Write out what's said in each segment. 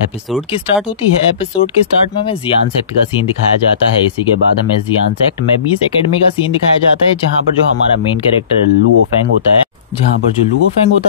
Episode की start होती है। एपिसोड के स्टार्ट में हमें जियान सेक्ट का सीन दिखाया जाता है। इसी के बाद हमें जियान सेक्ट में बीस एकेडमी का सीन दिखाया जाता है, जहां पर जो हमारा मेन कैरेक्टर लुओ फेंग होता है,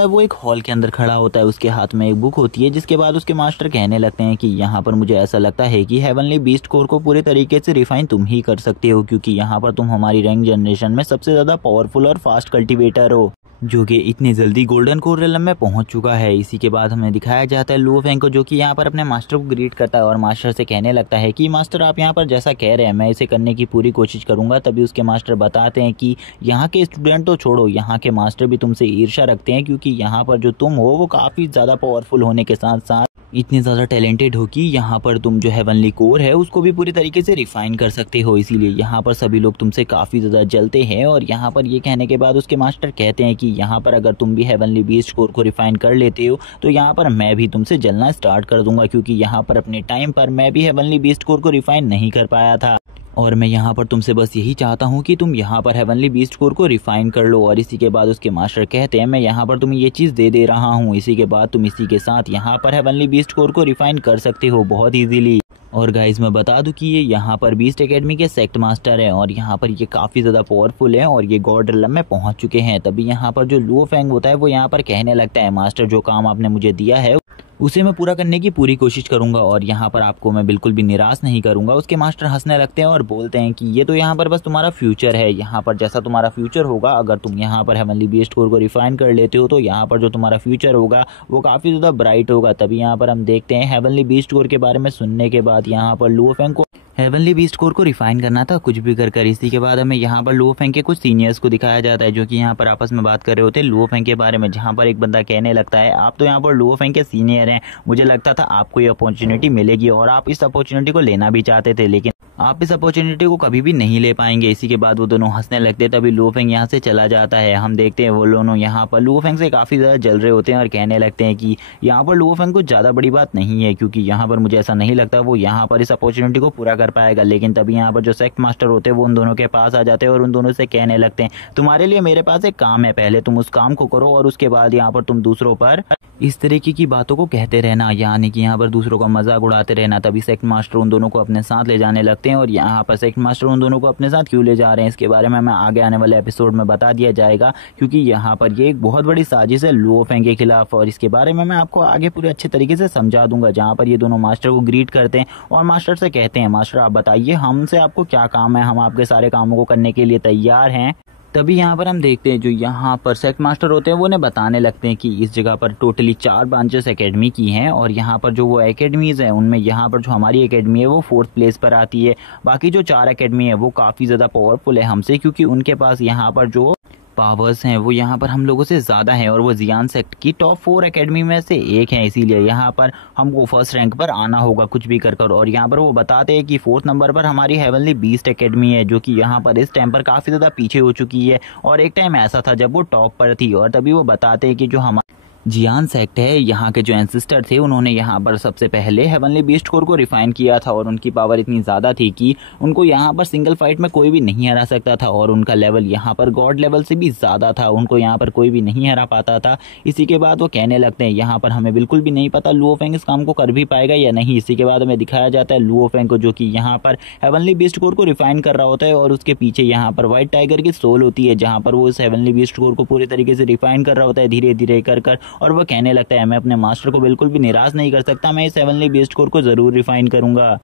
वो एक हॉल के अंदर खड़ा होता है। उसके हाथ में एक बुक होती है, जिसके बाद उसके मास्टर कहने लगते हैं कि यहाँ पर मुझे ऐसा लगता है कि हेवनली बीस्ट कोर को पूरे तरीके से रिफाइन तुम ही कर सकते हो, क्योंकि यहाँ पर तुम हमारी रैंक जनरेशन में सबसे ज्यादा पावरफुल और फास्ट कल्टीवेटर हो, जो कि इतनी जल्दी गोल्डन कोर रियलम में पहुंच चुका है। इसी के बाद हमें दिखाया जाता है लुओ फेंग को, जो कि यहाँ पर अपने मास्टर को ग्रीट करता है और मास्टर से कहने लगता है कि मास्टर आप यहाँ पर जैसा कह रहे हैं मैं इसे करने की पूरी कोशिश करूंगा। तभी उसके मास्टर बताते हैं कि यहाँ के स्टूडेंट तो छोड़ो, यहाँ के मास्टर भी तुमसे ईर्ष्या रखते हैं, क्योंकि यहाँ पर जो तुम हो वो काफी ज्यादा पावरफुल होने के साथ साथ इतने ज्यादा टैलेंटेड हो कि यहाँ पर तुम जो हेवनली कोर है उसको भी पूरी तरीके से रिफाइन कर सकते हो। इसीलिए यहाँ पर सभी लोग तुमसे काफी ज्यादा जलते हैं। और यहाँ पर ये कहने के बाद उसके मास्टर कहते हैं कि यहाँ पर अगर तुम भी हेवनली बीस्ट कोर को रिफाइन कर लेते हो तो यहाँ पर मैं भी तुमसे जलना स्टार्ट कर दूंगा, क्योंकि यहाँ पर अपने टाइम पर मैं भी हेवनली बीस्ट कोर को रिफाइन नहीं कर पाया था। और मैं यहाँ पर तुमसे बस यही चाहता हूँ कि तुम यहाँ पर हेवनली बीस्ट कोर को रिफाइन कर लो। और इसी के बाद उसके मास्टर कहते हैं मैं यहाँ पर तुम्हें ये चीज़ दे रहा हूँ, इसी के बाद तुम इसी के साथ यहाँ पर हेवनली बीस्ट कोर को रिफाइन कर सकते हो बहुत इजीली। और गाइज मैं बता दूं कि ये यहाँ पर बीस्ट एकेडमी के सेक्ट मास्टर हैं और यहाँ पर ये काफ़ी ज़्यादा पावरफुल है और ये गॉड रियलम में पहुँच चुके हैं। तभी यहाँ पर जो लुओ फेंग होता है वो यहाँ पर कहने लगता है मास्टर जो काम आपने मुझे दिया है उसे मैं पूरा करने की पूरी कोशिश करूंगा और यहाँ पर आपको मैं बिल्कुल भी निराश नहीं करूंगा। उसके मास्टर हंसने लगते हैं और बोलते हैं कि ये तो यहाँ पर बस तुम्हारा फ्यूचर है, यहाँ पर जैसा तुम्हारा फ्यूचर होगा अगर तुम यहाँ पर हेवनली बीस्ट कोर को रिफाइन कर लेते हो तो यहाँ पर जो तुम्हारा फ्यूचर होगा वो काफ़ी ज़्यादा ब्राइट होगा। तभी यहाँ पर हम देखते हैं हेवनली बीस्ट कोर के बारे में सुनने के बाद यहाँ पर लुओ फेंग को हेवनली बीस्ट कोर को रिफाइन करना था कुछ भी कर। इसी के बाद हमें यहाँ पर लुओ फेंग के कुछ सीनियर्स को दिखाया जाता है, जो कि यहाँ पर आपस में बात कर रहे होते हैं लुओ फेंग के बारे में। जहाँ पर एक बंदा कहने लगता है आप तो यहाँ पर लुओ फेंग के सीनियर हैं, मुझे लगता था आपको ये अपॉर्चुनिटी मिलेगी और आप इस अपॉर्चुनिटी को लेना भी चाहते थे, लेकिन आप इस अपॉर्चुनिटी को कभी भी नहीं ले पाएंगे। इसी के बाद वो दोनों हंसने लगते हैं। तभी लुओ फेंग यहाँ से चला जाता है। हम देखते हैं वो दोनों यहाँ पर लुओ फेंग से काफ़ी ज़्यादा जल रहे होते हैं और कहने लगते हैं कि यहाँ पर लुओ फेंग को ज़्यादा बड़ी बात नहीं है, क्योंकि यहाँ पर मुझे ऐसा नहीं लगता वो यहाँ पर इस अपॉर्चुनिटी को पूरा कर पाएगा। लेकिन तभी यहाँ पर जो सेक्ट मास्टर होते हैं वो उन दोनों के पास आ जाते हैं और उन दोनों से कहने लगते हैं तुम्हारे लिए मेरे पास एक काम है, पहले तुम उस काम को करो और उसके बाद यहाँ पर तुम दूसरों पर इस तरीके की बातों को कहते रहना, यानी कि यहाँ पर दूसरों का मजाक उड़ाते रहना। तभी सेक्ट मास्टर उन दोनों को अपने साथ ले जाने लगते हैं और यहाँ पर सेक्ट मास्टर उन दोनों को अपने साथ क्यों ले जा रहे हैं इसके बारे में हमें आगे आने वाले एपिसोड में बता दिया जाएगा, क्योंकि यहाँ पर ये एक बहुत बड़ी साजिश है लुओ फेंग के खिलाफ और इसके बारे में मैं आपको आगे पूरे अच्छे तरीके से समझा दूंगा। जहाँ पर ये दोनों मास्टर को ग्रीट करते हैं और मास्टर से कहते हैं मास्टर आप बताइए हमसे आपको क्या काम है, हम आपके सारे कामों को करने के लिए तैयार हैं। तभी यहाँ पर हम देखते हैं जो यहाँ पर सेक्ट मास्टर होते हैं वो उन्हें बताने लगते हैं कि इस जगह पर टोटली 4 ब्रांचेस एकेडमी की हैं और यहाँ पर जो वो एकेडमीज हैं उनमें यहाँ पर जो हमारी एकेडमी है वो 4th प्लेस पर आती है। बाकी जो 4 एकेडमी है वो काफ़ी ज़्यादा पावरफुल है हमसे, क्योंकि उनके पास यहाँ पर जो पावर्स हैं वो यहाँ पर हम लोगों से ज़्यादा हैं और वो जियान सेक्ट की टॉप 4 एकेडमी में से एक है। इसीलिए यहाँ पर हमको फर्स्ट रैंक पर आना होगा कुछ भी कर। और यहाँ पर वो बताते हैं कि 4th नंबर पर हमारी हेवनली बीस्ट एकेडमी है, जो कि यहाँ पर इस टाइम पर काफ़ी ज़्यादा पीछे हो चुकी है और एक टाइम ऐसा था जब वो टॉप पर थी। और तभी वो बताते हैं कि जो हमारे जियान सेक्ट है यहाँ के जो एंसेस्टर थे उन्होंने यहाँ पर सबसे पहले हेवनली बीस्ट कोर को रिफाइन किया था और उनकी पावर इतनी ज़्यादा थी कि उनको यहाँ पर सिंगल फाइट में कोई भी नहीं हरा सकता था और उनका लेवल यहाँ पर गॉड लेवल से भी ज़्यादा था, उनको यहाँ पर कोई भी नहीं हरा पाता था। इसी के बाद वो कहने लगते हैं यहाँ पर हमें बिल्कुल भी नहीं पता लुओ फेंग इस काम को कर भी पाएगा या नहीं। इसी के बाद हमें दिखाया जाता है लुओ फेंग को, जो कि यहाँ पर हेवनली बीस्ट कोर को रिफाइन कर रहा होता है और उसके पीछे यहाँ पर व्हाइट टाइगर की सोल होती है, जहाँ पर वो इस हेवनली बीस्ट कोर को पूरी तरीके से रिफाइन कर रहा होता है धीरे धीरे कर और वो कहने लगता है मैं अपने मास्टर को बिल्कुल भी निराश नहीं कर सकता, मैं इस हेवनली बीस्ट कोर को जरूर रिफाइन करूंगा।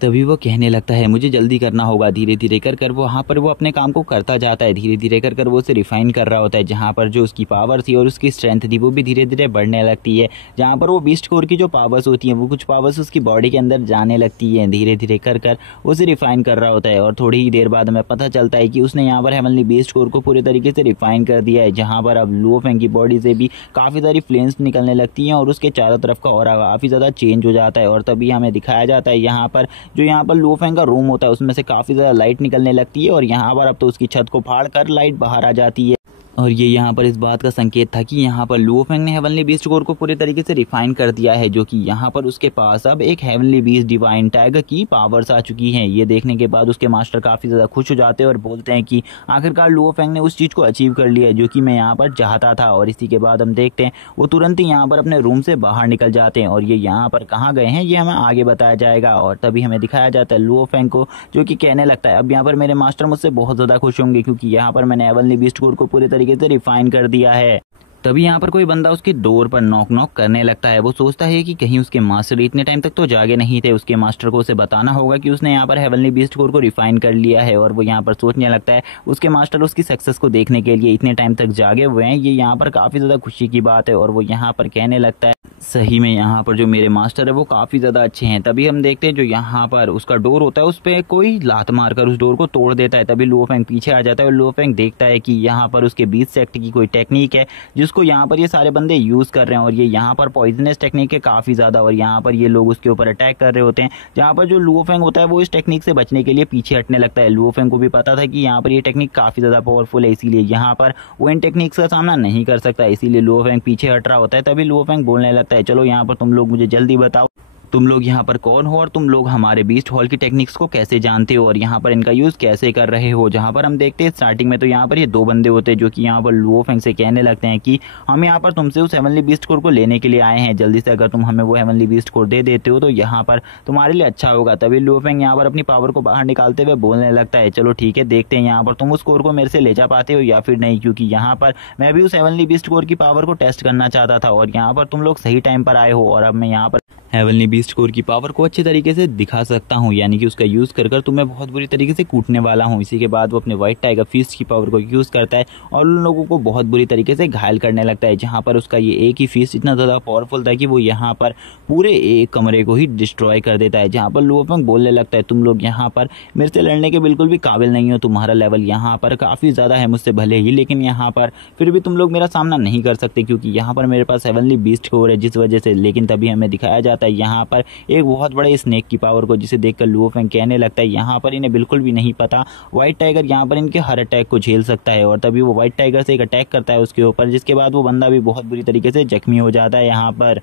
तभी वो कहने लगता है मुझे जल्दी करना होगा। धीरे धीरे कर वहाँ पर वो अपने काम को करता जाता है। धीरे धीरे कर वो उसे रिफाइन कर रहा होता है, जहाँ पर जो उसकी पावर थी और उसकी स्ट्रेंथ थी वो भी धीरे धीरे बढ़ने लगती है। जहाँ पर वो बीस्ट कोर की जो पावर्स होती हैं वो कुछ पावर्स उसकी बॉडी के अंदर जाने लगती है। धीरे धीरे कर उसे रिफाइन कर रहा होता है और थोड़ी ही देर बाद हमें पता चलता है कि उसने यहाँ पर हेवनली बीस्ट कोर को पूरे तरीके से रिफाइन कर दिया है, जहाँ पर अब लुओ फेंग की बॉडी से भी काफ़ी सारी फ्लेम्स निकलने लगती हैं और उसके चारों तरफ का ऑरा काफ़ी ज़्यादा चेंज हो जाता है। और तभी हमें दिखाया जाता है यहाँ पर लुओ फेंग का रूम होता है उसमें से काफी ज्यादा लाइट निकलने लगती है और यहाँ पर अब तो उसकी छत को फाड़ कर लाइट बाहर आ जाती है। और ये यहाँ पर इस बात का संकेत था कि यहाँ पर लुओ फेंग ने हेवनली बीस्ट कोर को पूरे तरीके से रिफाइन कर दिया है, जो कि यहाँ पर उसके पास अब एक हेवनली बीस्ट डिवाइन टाइगर की पावर्स आ चुकी हैं। ये देखने के बाद उसके मास्टर काफी ज्यादा खुश हो जाते हैं और बोलते हैं कि आखिरकार लुओ फेंग ने उस चीज को अचीव कर लिया है जो कि मैं यहाँ पर चाहता था। और इसी के बाद हम देखते हैं वो तुरंत ही यहाँ पर अपने रूम से बाहर निकल जाते हैं और ये यहाँ पर कहाँ गए हैं ये हमें आगे बताया जाएगा। और तभी हमें दिखाया जाता है लुओ फेंग को, जो कि कहने लगता है अब यहाँ पर मेरे मास्टर मुझसे बहुत ज्यादा खुश होंगे क्योंकि यहाँ पर मैंने हेवनली बीस्ट कोर को पूरे तरीके से रिफाइन कर दिया है। तभी यहाँ पर कोई बंदा उसके डोर पर नॉक नॉक करने लगता है। वो सोचता है कि कहीं उसके मास्टर इतने टाइम तक तो जागे नहीं थे, उसके मास्टर को उसे बताना होगा कि उसने यहाँ पर हेवनली बीस्ट कोर को रिफाइन कर लिया है। और वो यहाँ पर सोचने लगता है उसके मास्टर उसकी सक्सेस को देखने के लिए इतने टाइम तक जागे हुए हैं, ये यहाँ पर काफी ज्यादा खुशी की बात है। और वो यहाँ पर कहने लगता है सही में यहाँ पर जो मेरे मास्टर है वो काफी ज्यादा अच्छे हैं। तभी हम देखते हैं जो यहाँ पर उसका डोर होता है उस पर कोई लात मारकर उस डोर को तोड़ देता है। तभी लुओ फेंग पीछे आ जाता है और लुओ फेंग देखता है कि यहाँ पर उसके 20 सेक्ट की कोई टेक्निक है जिसको यहाँ पर ये सारे बंदे यूज कर रहे हैं और ये यहाँ पर पॉइजनस टेक्निक है काफी ज्यादा। और यहाँ पर ये लोग उसके ऊपर अटैक कर रहे होते हैं, जहाँ पर जो लुओ फेंग होता है वो इस टेक्निक से बचने के लिए पीछे हटने लगता है। लुओ फेंग को भी पता था कि यहाँ पर ये टेक्निक काफी ज्यादा पावरफुल है, इसीलिए यहाँ पर वो इन टेक्निक्स का सामना नहीं कर सकता, इसीलिए लुओ फेंग पीछे हट रहा होता है। तभी लुओ फेंग बोलने लगता है चलो यहाँ पर तुम लोग मुझे जल्दी बताओ तुम लोग यहाँ पर कौन हो और तुम लोग हमारे बीस्ट हॉल की टेक्निक्स को कैसे जानते हो और यहाँ पर इनका यूज कैसे कर रहे हो। जहाँ पर हम देखते हैं स्टार्टिंग में तो यहाँ पर ये दो बंदे होते हैं जो कि यहाँ पर लुओ फेंग से कहने लगते हैं कि हम यहाँ पर तुमसे उस हेवनली बीस्ट कोर को लेने के लिए आए हैं, जल्दी से अगर तुम हमें वो हेवनली बीस्ट कोर दे देते हो तो यहाँ पर तुम्हारे लिए अच्छा होगा। तभी लुओ फेंग यहाँ पर अपनी पावर को बाहर निकालते हुए बोलने लगता है चलो ठीक है, देखते हैं यहाँ पर तुम उस कोर को मेरे से ले जा पाते हो या फिर नहीं, क्योंकि यहाँ पर मैं भी उस हेवनली बीस्ट कोर की पावर को टेस्ट करना चाहता था और यहाँ पर तुम लोग सही टाइम पर आए हो और अब मैं यहाँ पर हेवनली बीस्ट कोर की पावर को अच्छे तरीके से दिखा सकता हूँ, यानी कि उसका यूज कर तुम्हें बहुत बुरी तरीके से कूटने वाला हूँ। इसी के बाद वो अपने व्हाइट टाइगर फिस्ट की पावर को यूज करता है और उन लोगों को बहुत बुरी तरीके से घायल करने लगता है, जहाँ पर उसका ये एक ही फिस्ट इतना ज्यादा पावरफुल था कि वो यहाँ पर पूरे एक कमरे को ही डिस्ट्रॉय कर देता है। जहाँ पर लुओ फेंग बोलने लगता है तुम लोग यहाँ पर मेरे से लड़ने के बिल्कुल भी काबिल नहीं हो, तुम्हारा लेवल यहाँ पर काफी ज्यादा है मुझसे भले ही, लेकिन यहाँ पर फिर भी तुम लोग मेरा सामना नहीं कर सकते क्योंकि यहाँ पर मेरे पास हेवनली बीस्ट कोर है जिस वजह से। लेकिन तभी हमें दिखाया जाता है यहाँ पर एक बहुत बड़े स्नेक की पावर को, जिसे देखकर लुओ फेंग कहने लगता है यहाँ पर इन्हें बिल्कुल भी नहीं पता व्हाइट टाइगर यहाँ पर इनके हर अटैक को झेल सकता है। और तभी वो व्हाइट टाइगर से एक अटैक करता है उसके ऊपर, जिसके बाद वो बंदा भी बहुत बुरी तरीके से जख्मी हो जाता है यहाँ पर।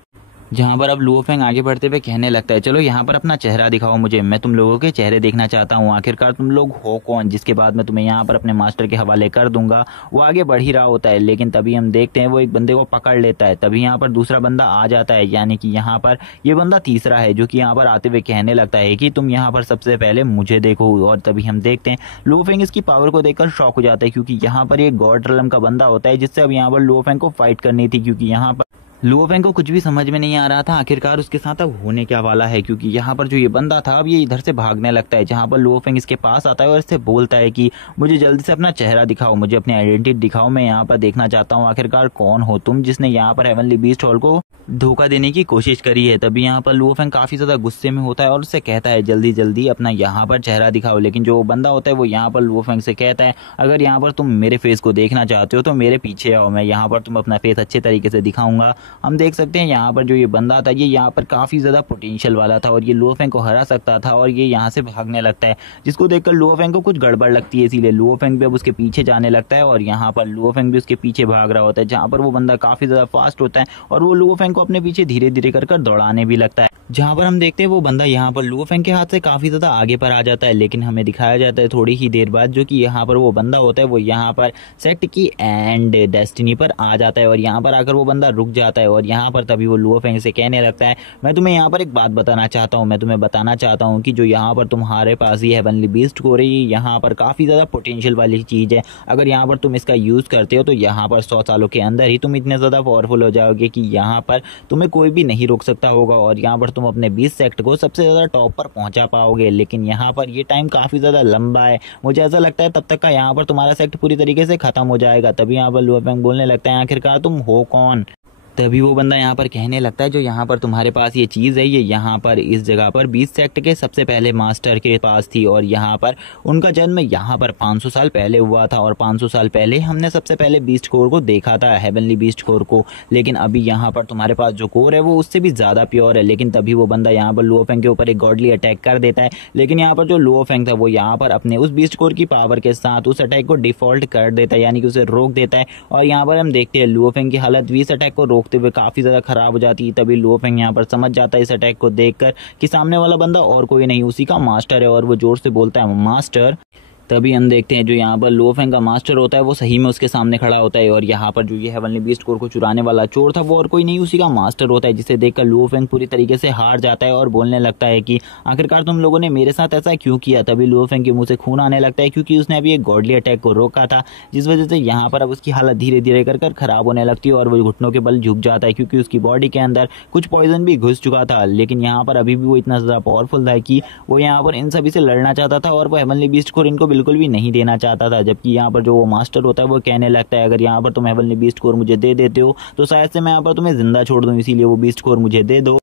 जहाँ पर अब लुओ फेंग आगे बढ़ते हुए कहने लगता है चलो यहाँ पर अपना चेहरा दिखाओ मुझे, मैं तुम लोगों के चेहरे देखना चाहता हूँ, आखिरकार तुम लोग हो कौन। जिसके बाद मैं तुम्हें यहाँ पर अपने मास्टर के हवाले कर दूंगा। वो आगे बढ़ ही रहा होता है, लेकिन तभी हम देखते हैं वो एक बंदे को पकड़ लेता है। तभी यहाँ पर दूसरा बंदा आ जाता है, यानी कि यहाँ पर ये बंदा तीसरा है जो कि यहाँ पर आते हुए कहने लगता है कि तुम यहाँ पर सबसे पहले मुझे देखो। और तभी हम देखते हैं लुओ फेंग इसकी पावर को देखकर शॉक हो जाता है, क्योंकि यहाँ पर एक गॉड रेलम का बंदा होता है जिससे अब यहाँ पर लुओ फेंग को फाइट करनी थी, क्योंकि यहाँ पर लुओ फेंग को कुछ भी समझ में नहीं आ रहा था आखिरकार उसके साथ अब होने क्या वाला है, क्योंकि यहाँ पर जो ये बंदा था अब ये इधर से भागने लगता है। जहाँ पर लुओ फेंग इसके पास आता है और इससे बोलता है कि मुझे जल्दी से अपना चेहरा दिखाओ, मुझे अपनी आइडेंटिटी दिखाओ, मैं यहाँ पर देखना चाहता हूँ आखिरकार कौन हो तुम जिसने यहाँ पर हेवनली बीस्ट हॉल को धोखा देने की कोशिश करी है। तभी यहाँ पर लुओ फेंग काफी ज्यादा गुस्से में होता है और उससे कहता है जल्दी जल्दी अपना यहाँ पर चेहरा दिखाओ। लेकिन जो बंदा होता है वो यहाँ पर लुओ फेंग से कहता है अगर यहाँ पर तुम मेरे फेस को देखना चाहते हो तो मेरे पीछे आओ, मैं यहाँ पर तुम अपना फेस अच्छे तरीके से दिखाऊंगा। हम देख सकते हैं यहाँ पर जो ये बंदा था ये यहाँ पर काफी ज्यादा पोटेंशियल वाला था और ये लुओ फेंग को हरा सकता था और ये यहाँ से भागने लगता है, जिसको देखकर लुओ फेंग को कुछ गड़बड़ लगती है, इसीलिए लुओ फेंग भी अब उसके पीछे जाने लगता है और यहाँ पर लुओ फेंग भी उसके पीछे भाग रहा होता है। जहाँ पर वो बंदा काफी ज्यादा फास्ट होता है और वो लुओ फेंग को अपने पीछे धीरे धीरे कर दौड़ाने भी लगता है। जहाँ पर हम देखते हैं वो बंदा यहाँ पर लुओ फेंग के हाथ से काफी ज्यादा आगे पर आ जाता है, लेकिन हमें दिखाया जाता है थोड़ी ही देर बाद जो कि यहाँ पर वो बंदा होता है वो यहाँ पर सेक्ट की एंड डेस्टिनी पर आ जाता है और यहाँ पर आकर वो बंदा रुक जाता है और यहाँ पर तभी वो लुओ फेंग से कहने लगता है मैं तुम्हें यहाँ पर एक बात बताना चाहता हूँ, मैं तुम्हें बताना चाहता हूँ कि जो यहाँ पर तुम्हारे पास ही हेवनली बीस्ट कोर है यहाँ पर काफी ज्यादा पोटेंशियल वाली चीज है। अगर यहाँ पर तुम इसका यूज करते हो तो यहाँ पर 100 सालों के अंदर ही तुम इतने ज्यादा पावरफुल हो जाओगे कि यहाँ पर तुम्हें कोई भी नहीं रोक सकता होगा और यहाँ पर तुम अपने 20 सेक्ट को सबसे ज्यादा टॉप पर पहुंचा पाओगे। लेकिन यहाँ पर ये टाइम काफी ज्यादा लंबा है, मुझे ऐसा लगता है तब तक का यहाँ पर तुम्हारा सेक्ट पूरी तरीके से खत्म हो जाएगा। तभी यहाँ पर लुओ फेंग बोलने लगता है आखिरकार तुम हो कौन। तभी वो बंदा यहाँ पर कहने लगता है जो यहाँ पर तुम्हारे पास ये चीज़ है ये यहाँ पर इस जगह पर 20 सेक्ट के सबसे पहले मास्टर के पास थी और यहाँ पर उनका जन्म यहाँ पर 500 साल पहले हुआ था और 500 साल पहले हमने सबसे पहले बीस्ट कोर को देखा था, हेवनली बीस्ट कोर को। लेकिन अभी यहाँ पर तुम्हारे पास जो कोर है वो उससे भी ज़्यादा प्योर है। लेकिन तभी वो बंदा यहाँ पर लुओफेंग के ऊपर एक गॉडली अटैक कर देता है। लेकिन यहाँ पर जो लुओफेंग था वो यहाँ पर अपने उस बीस्ट कोर की पावर के साथ उस अटैक को डिफॉल्ट कर देता है, यानी कि उसे रोक देता है। और यहाँ पर हम देखते हैं लुओफेंग की हालत भी इस अटैक को रोकते हुए काफी ज्यादा खराब हो जाती है। तभी लुओफेंग यहाँ पर समझ जाता है इस अटैक को देखकर कि सामने वाला बंदा और कोई नहीं उसी का मास्टर है और वो जोर से बोलता है मास्टर। तभी हम देखते हैं जो यहाँ पर लुओफेंग का मास्टर होता है वो सही में उसके सामने खड़ा होता है और यहाँ पर जो ये हेवनली बीस्ट कोर को चुराने वाला चोर था वो और कोई नहीं उसी का मास्टर होता है, जिसे देखकर लुओफेंग पूरी तरीके से हार जाता है और बोलने लगता है कि आखिरकार तुम लोगों ने मेरे साथ ऐसा क्यों किया। तभी लुओफेंग के मुंह से खून आने लगता है क्योंकि उसने अभी एक गॉडली अटैक को रोका था, जिस वजह से यहाँ पर अब उसकी हालत धीरे धीरे कर खराब होने लगती है और वो घुटनों के बल झुक जाता है क्योंकि उसकी बॉडी के अंदर कुछ पॉइजन भी घुस चुका था। लेकिन यहाँ पर अभी भी वो इतना ज्यादा पावरफुल था कि वो यहाँ पर इन सभी से लड़ना चाहता था और वो हेवनली बीस्ट कोर इनको बिल्कुल भी नहीं देना चाहता था। जबकि यहाँ पर जो वो मास्टर होता है वो कहने लगता है अगर यहाँ पर तुम हेवनली बीस्ट कोर मुझे दे देते हो तो शायद से मैं यहाँ पर तुम्हें जिंदा छोड़ दूं, इसीलिए वो बीस्ट कोर मुझे दे दो।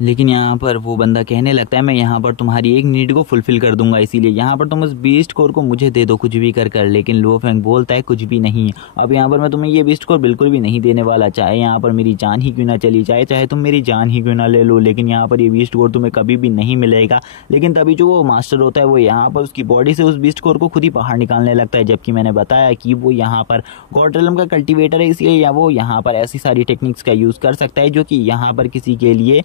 लेकिन यहाँ पर वो बंदा कहने लगता है मैं यहाँ पर तुम्हारी एक नीड को फुलफिल कर दूंगा, इसीलिए यहाँ पर तुम उस बीस्ट कोर को मुझे दे दो कुछ भी कर। लेकिन लुओफेंग बोलता है कुछ भी नहीं, अब यहाँ पर मैं तुम्हें ये बीस्ट कोर बिल्कुल भी नहीं देने वाला, चाहे यहाँ पर मेरी जान ही क्यों ना चली जाए, चाहे तुम मेरी जान ही क्यों ना ले लो, लेकिन यहाँ पर ये बीस्ट कोर तुम्हें कभी भी नहीं मिलेगा। लेकिन तभी जो वो मास्टर होता है वो यहाँ पर उसकी बॉडी से उस बीस्ट कोर को खुद ही बाहर निकालने लगता है। जबकि मैंने बताया कि वो यहाँ पर गॉड रेलम का कल्टिवेटर है, इसलिए वो यहाँ पर ऐसी सारी टेक्निक्स का यूज कर सकता है जो कि यहाँ पर किसी के लिए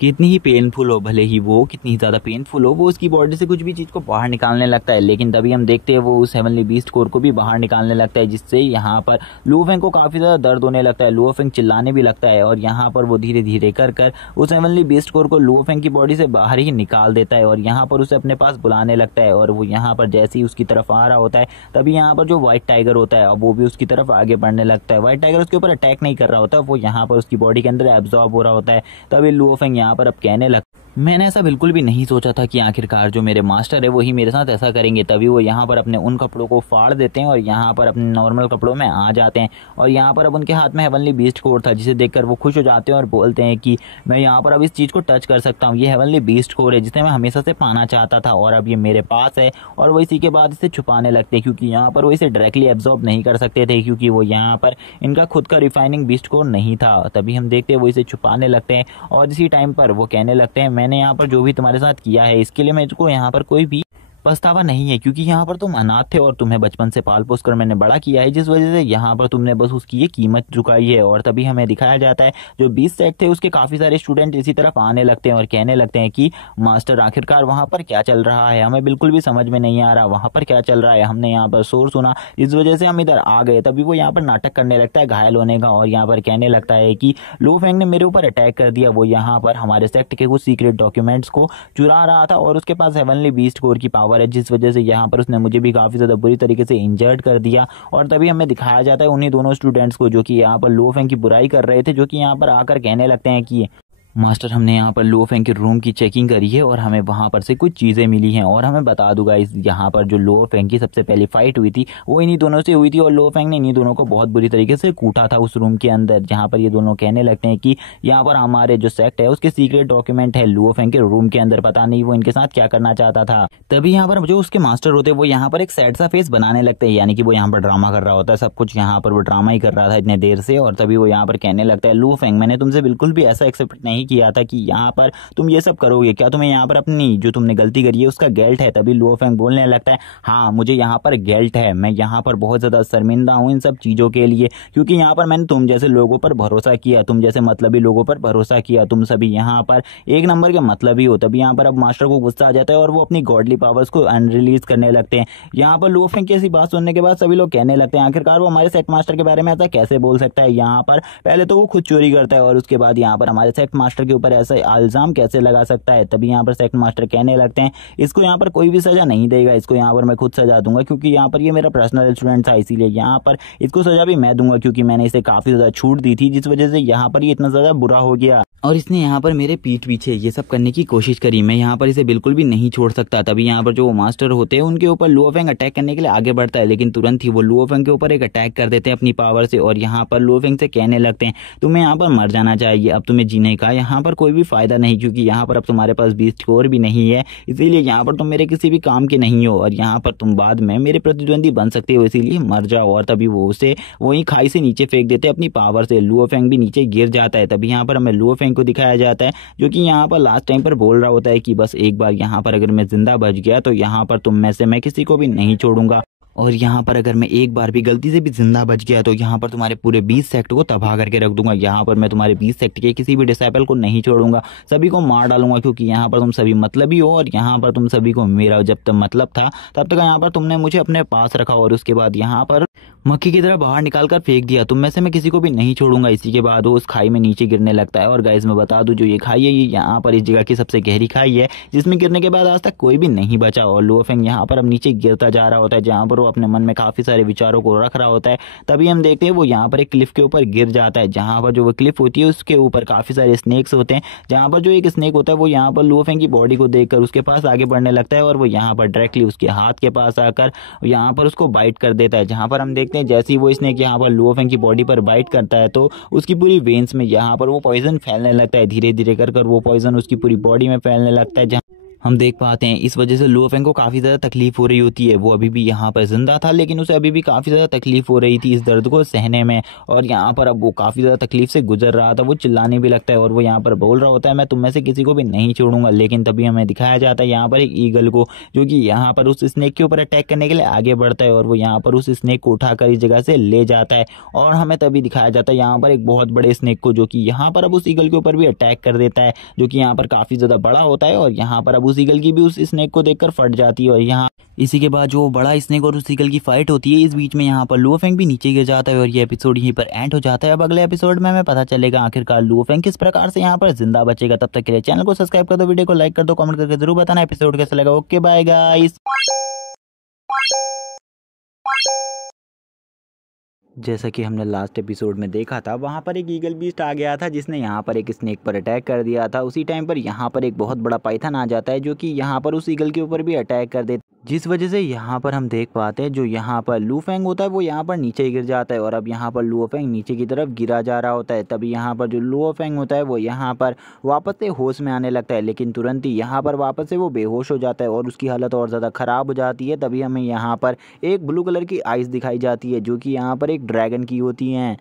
कितनी ही पेनफुल हो, भले ही वो कितनी ज़्यादा पेनफुल हो, वो उसकी बॉडी से कुछ भी चीज़ को बाहर निकालने लगता है। लेकिन तभी हम देखते हैं वो उस हेवनली बीस्ट कोर को भी बाहर निकालने लगता है, जिससे यहाँ पर लुओफेंग को काफ़ी ज़्यादा दर्द होने लगता है। लुओफेंग चिल्लाने भी लगता है और यहाँ पर वो धीरे धीरे कर उस हेवनली बीस्ट कोर को लुओफेंग की बॉडी से बाहर ही निकाल देता है और यहाँ पर उसे अपने पास बुलाने लगता है। और वो यहाँ पर जैसे ही उसकी तरफ आ रहा होता है तभी यहाँ पर जो व्हाइट टाइगर होता है वो भी उसकी तरफ आगे बढ़ने लगता है। व्हाइट टाइगर उसके ऊपर अटैक नहीं कर रहा होता, वो यहाँ पर उसकी बॉडी के अंदर एब्जॉर्ब हो रहा होता है। तभी लुओफेंग यहाँ पर अब कहने लगता मैंने ऐसा बिल्कुल भी नहीं सोचा था कि आखिरकार जो मेरे मास्टर है वही मेरे साथ ऐसा करेंगे। तभी वो यहाँ पर अपने उन कपड़ों को फाड़ देते हैं और यहाँ पर अपने नॉर्मल कपड़ों में आ जाते हैं और यहाँ पर अब उनके हाथ में हेवनली बीस्ट कोर था, जिसे देखकर वो खुश हो जाते हैं और बोलते हैं कि मैं यहाँ पर अब इस चीज़ को टच कर सकता हूँ, ये हेवनली बीस्ट कोर है जिसे मैं हमेशा से पाना चाहता था और अब ये मेरे पास है। और वो इसी के बाद इसे छुपाने लगते हैं क्योंकि यहाँ पर वो इसे डायरेक्टली एब्जॉर्ब नहीं कर सकते थे क्योंकि वो यहाँ पर इनका खुद का रिफाइनिंग बीस्ट कोर नहीं था। तभी हम देखते हैं वो इसे छुपाने लगते हैं और इसी टाइम पर वो कहने लगते हैं मैंने यहाँ पर जो भी तुम्हारे साथ किया है इसके लिए मुझको यहाँ पर कोई भी पछतावा नहीं है क्योंकि यहाँ पर तुम अनाथ थे और तुम्हें बचपन से पाल पोस कर मैंने बड़ा किया है, जिस वजह से यहाँ पर तुमने बस उसकी ये कीमत चुकाई है। और तभी हमें दिखाया जाता है जो 20 सेट थे उसके काफी सारे स्टूडेंट इसी तरफ आने लगते हैं और कहने लगते हैं कि मास्टर आखिरकार वहां पर क्या चल रहा है, हमें बिल्कुल भी समझ में नहीं आ रहा वहां पर क्या चल रहा है, हमने यहाँ पर शोर सुना इस वजह से हम इधर आ गए। तभी वो यहाँ पर नाटक करने लगता है घायल होने का और यहाँ पर कहने लगता है कि लुओफेंग ने मेरे ऊपर अटैक कर दिया, वो यहाँ पर हमारे सेक्ट के कुछ सीक्रेट डॉक्यूमेंट्स को चुरा रहा था और उसके पास हेवनली बीस्ट कोर की पावर है, जिस वजह से यहाँ पर उसने मुझे भी काफी ज्यादा बुरी तरीके से इंजर्ड कर दिया। और तभी हमें दिखाया जाता है उन्हीं दोनों स्टूडेंट्स को जो कि यहाँ पर लुओफेंग की बुराई कर रहे थे, जो कि यहाँ पर आकर कहने लगते हैं कि मास्टर हमने यहाँ पर लुओफेंग के रूम की चेकिंग करी है और हमें वहाँ पर से कुछ चीज़ें मिली हैं। और हमें बता दूंगा इस यहाँ पर जो लुओफेंग की सबसे पहली फाइट हुई थी वो इन्हीं दोनों से हुई थी और लुओफेंग ने इन्हीं दोनों को बहुत बुरी तरीके से कूटा था उस रूम के अंदर, जहाँ पर ये दोनों कहने लगते हैं कि यहाँ पर हमारे जो सेक्ट है उसके सीक्रेट डॉक्यूमेंट है लुओफेंग के रूम के अंदर, पता नहीं वो इनके साथ क्या करना चाहता था। तभी यहाँ पर जो उसके मास्टर होते हैं वो यहाँ पर एक सैड सा फेस बनाने लगते हैं, यानी कि वो यहाँ पर ड्रामा कर रहा होता है, सब कुछ यहाँ पर वो ड्रामा ही कर रहा था इतने देर से। और तभी वो यहाँ पर कहने लगता है लुओफेंग मैंने तुमसे बिल्कुल भी ऐसा एक्सेप्ट नहीं किया था कि यहाँ पर तुम ये सब करोगे, क्या तुम्हें यहाँ पर अपनी जो तुमने गलती करी है उसका गिल्ट है। तभी लुओफेंग बोलने लगता है हाँ मुझे यहाँ पर गिल्ट है, मैं यहाँ पर बहुत ज्यादा शर्मिंदा हूँ इन सब चीजों के लिए क्योंकि यहाँ पर मैंने तुम जैसे लोगों पर भरोसा किया, तुम जैसे मतलबी लोगों पर भरोसा किया, तुम सभी यहाँ पर एक नंबर के मतलबी हो। तभी यहाँ पर अब मास्टर को गुस्सा आ जाता है और वो अपनी गॉडली पावर्स को अनरिलीज करने लगते हैं। यहाँ पर लुओफेंग की ऐसी बात सुनने के बाद सभी लोग कहने लगते हैं आखिरकार वो हमारे सेक्ट मास्टर के बारे में ऐसा कैसे बोल सकता है, यहाँ पर पहले तो वो खुद चोरी करता है और उसके बाद यहाँ पर हमारे सेक्ट मास्टर के ऊपर ऐसा इल्जाम कैसे लगा सकता है। तभी यहाँ पर सेक्ट मास्टर कहने लगते हैं इसको यहाँ पर कोई भी सजा नहीं देगा, इसको यहाँ पर मैं खुद सजा दूंगा क्योंकि यहाँ पर ये मेरा पर्सनल स्टूडेंट था, इसीलिए यहाँ पर इसको सजा भी मैं दूंगा क्योंकि मैंने इसे काफी ज्यादा छूट दी थी, जिस वजह से यहाँ पर ये इतना ज्यादा बुरा हो गया। और इसने यहाँ पर मेरे पीठ पीछे ये सब करने की कोशिश करी। मैं यहाँ पर इसे बिल्कुल भी नहीं छोड़ सकता। तभी यहाँ पर जो मास्टर होते हैं उनके ऊपर लुओ फेंग अटैक करने के लिए आगे बढ़ता है, लेकिन तुरंत ही वो लुओ फेंग के ऊपर एक अटैक कर देते हैं अपनी पावर से और यहाँ पर लुओ फेंग से कहने लगते हैं तुम्हें यहाँ पर मर जाना चाहिए, अब तुम्हें जीने का यहाँ पर कोई भी फायदा नहीं, क्योंकि यहाँ पर अब तुम्हारे पास बीस्ट कोर भी नहीं है, इसीलिए यहाँ पर तुम मेरे किसी भी काम के नहीं हो और यहाँ पर तुम बाद में मेरे प्रतिद्वंदी बन सकते हो, इसीलिए मर जाओ। और तभी वो उसे वही खाई से नीचे फेंक देते हैं अपनी पावर से। लुओ फेंग भी नीचे गिर जाता है। तभी यहाँ पर हमें लुओ फेंग को दिखाया जाता है जो कि यहाँ पर लास्ट टाइम पर बोल रहा होता है कि बस एक बार यहाँ पर अगर मैं जिंदा बच गया तो यहाँ पर तुम में से मैं किसी को भी नहीं छोड़ूंगा, और यहाँ पर अगर मैं एक बार भी गलती से भी जिंदा बच गया तो यहाँ पर तुम्हारे पूरे 20 सेक्ट को तबाह करके रख दूंगा। यहाँ पर मैं तुम्हारे 20 सेक्ट के किसी भी डिसाइपल को नहीं छोड़ूंगा, सभी को मार डालूंगा, क्योंकि यहाँ पर तुम सभी मतलबी हो और यहाँ पर तुम सभी को मेरा जब तक मतलब था तब तक यहाँ पर तुमने मुझे अपने पास रखा और उसके बाद यहाँ पर मक्खी की तरह बाहर निकाल कर फेंक दिया। तुम में से मैं किसी को भी नहीं छोड़ूंगा। इसी के बाद वो उस खाई में नीचे गिरने लगता है। और गाइस मैं बता दूं जो ये खाई है ये यहाँ पर इस जगह की सबसे गहरी खाई है, जिसमें गिरने के बाद आज तक कोई भी नहीं बचा। और लुओ फेंग यहाँ पर अब नीचे गिरता जा रहा होता है, जहाँ पर वो अपने मन में काफी सारे विचारों को रख रहा होता है। तभी हम देखते हैं वो यहाँ पर एक क्लिफ के ऊपर गिर जाता है, जहाँ पर जो वो क्लिफ होती है उसके ऊपर काफी सारे स्नेक्स होते हैं। जहाँ पर जो एक स्नेक होता है वो यहाँ पर लुओ फेंग की बॉडी को देखकर उसके पास आगे बढ़ने लगता है और वो यहाँ पर डायरेक्टली उसके हाथ के पास आकर यहाँ पर उसको बाइट कर देता है। जहाँ पर हम देखते हैं जैसे ही वो स्नेक यहाँ पर लुओ फेंग की बॉडी पर बाइट करता है तो उसकी पूरी वेन्स में यहाँ पर वो पॉइजन फैलने लगता है। धीरे धीरे कर वो पॉइजन उसकी पूरी बॉडी में फैलने लगता है। हम देख पाते हैं इस वजह से लुओ फेंग को काफ़ी ज़्यादा तकलीफ हो रही होती है। वो अभी भी यहाँ पर जिंदा था, लेकिन उसे अभी भी काफ़ी ज़्यादा तकलीफ हो रही थी इस दर्द को सहने में, और यहाँ पर अब वो काफ़ी ज़्यादा तकलीफ से गुजर रहा था। वो चिल्लाने भी लगता है और वो यहाँ पर बोल रहा होता है मैं तुम में से किसी को भी नहीं छोड़ूंगा। लेकिन तभी हमें दिखाया जाता है यहाँ पर एक ईगल को, जो कि यहाँ पर उस स्नेक के ऊपर अटैक करने के लिए आगे बढ़ता है और वो यहाँ पर उस स्नेक को उठाकर इस जगह से ले जाता है। और हमें तभी दिखाया जाता है यहाँ पर एक बहुत बड़े स्नेक को, जो कि यहाँ पर अब उस ईगल के ऊपर भी अटैक कर देता है, जो कि यहाँ पर काफ़ी ज़्यादा बड़ा होता है। और यहाँ पर अब उस ईगल की भी उस स्नेक को देखकर फट जाती है। और यहाँ इसी के बाद जो बड़ा स्नेक और उस ईगल की फाइट होती है, इस बीच में यहाँ पर लुओ फेंग भी नीचे गिर जाता है और ये एपिसोड यहीं पर एंड हो जाता है। अब अगले एपिसोड में हमें पता चलेगा आखिरकार लुओ फेंग किस प्रकार से यहाँ पर जिंदा बचेगा। तब तक के लिए चैनल को सब्सक्राइब कर दो, वीडियो को लाइक कर दो, कमेंट करके जरूर बताना एपिसोड कैसा लगा। Okay bye guys. जैसा कि हमने लास्ट एपिसोड में देखा था, वहाँ पर एक ईगल बीस्ट आ गया था जिसने यहाँ पर एक स्नेक पर अटैक कर दिया था। उसी टाइम पर यहाँ पर एक बहुत बड़ा पाइथन आ जाता है जो कि यहाँ पर उस ईगल के ऊपर भी अटैक कर देता है, जिस वजह से यहाँ पर हम देख पाते हैं जो यहाँ पर लू फेंग होता है वो यहाँ पर नीचे गिर जाता है और अब यहाँ पर लुओ फेंग नीचे की तरफ गिरा जा रहा होता है। तभी यहाँ पर जो लुओ फेंग होता है वो यहाँ पर वापस से होश में आने लगता है, लेकिन तुरंत ही यहाँ पर वापस से वो बेहोश हो जाता है और उसकी हालत और ज़्यादा ख़राब हो जाती है। तभी हमें यहाँ पर एक ब्लू कलर की आइस दिखाई जाती है जो कि यहाँ पर एक ड्रैगन की होती हैं,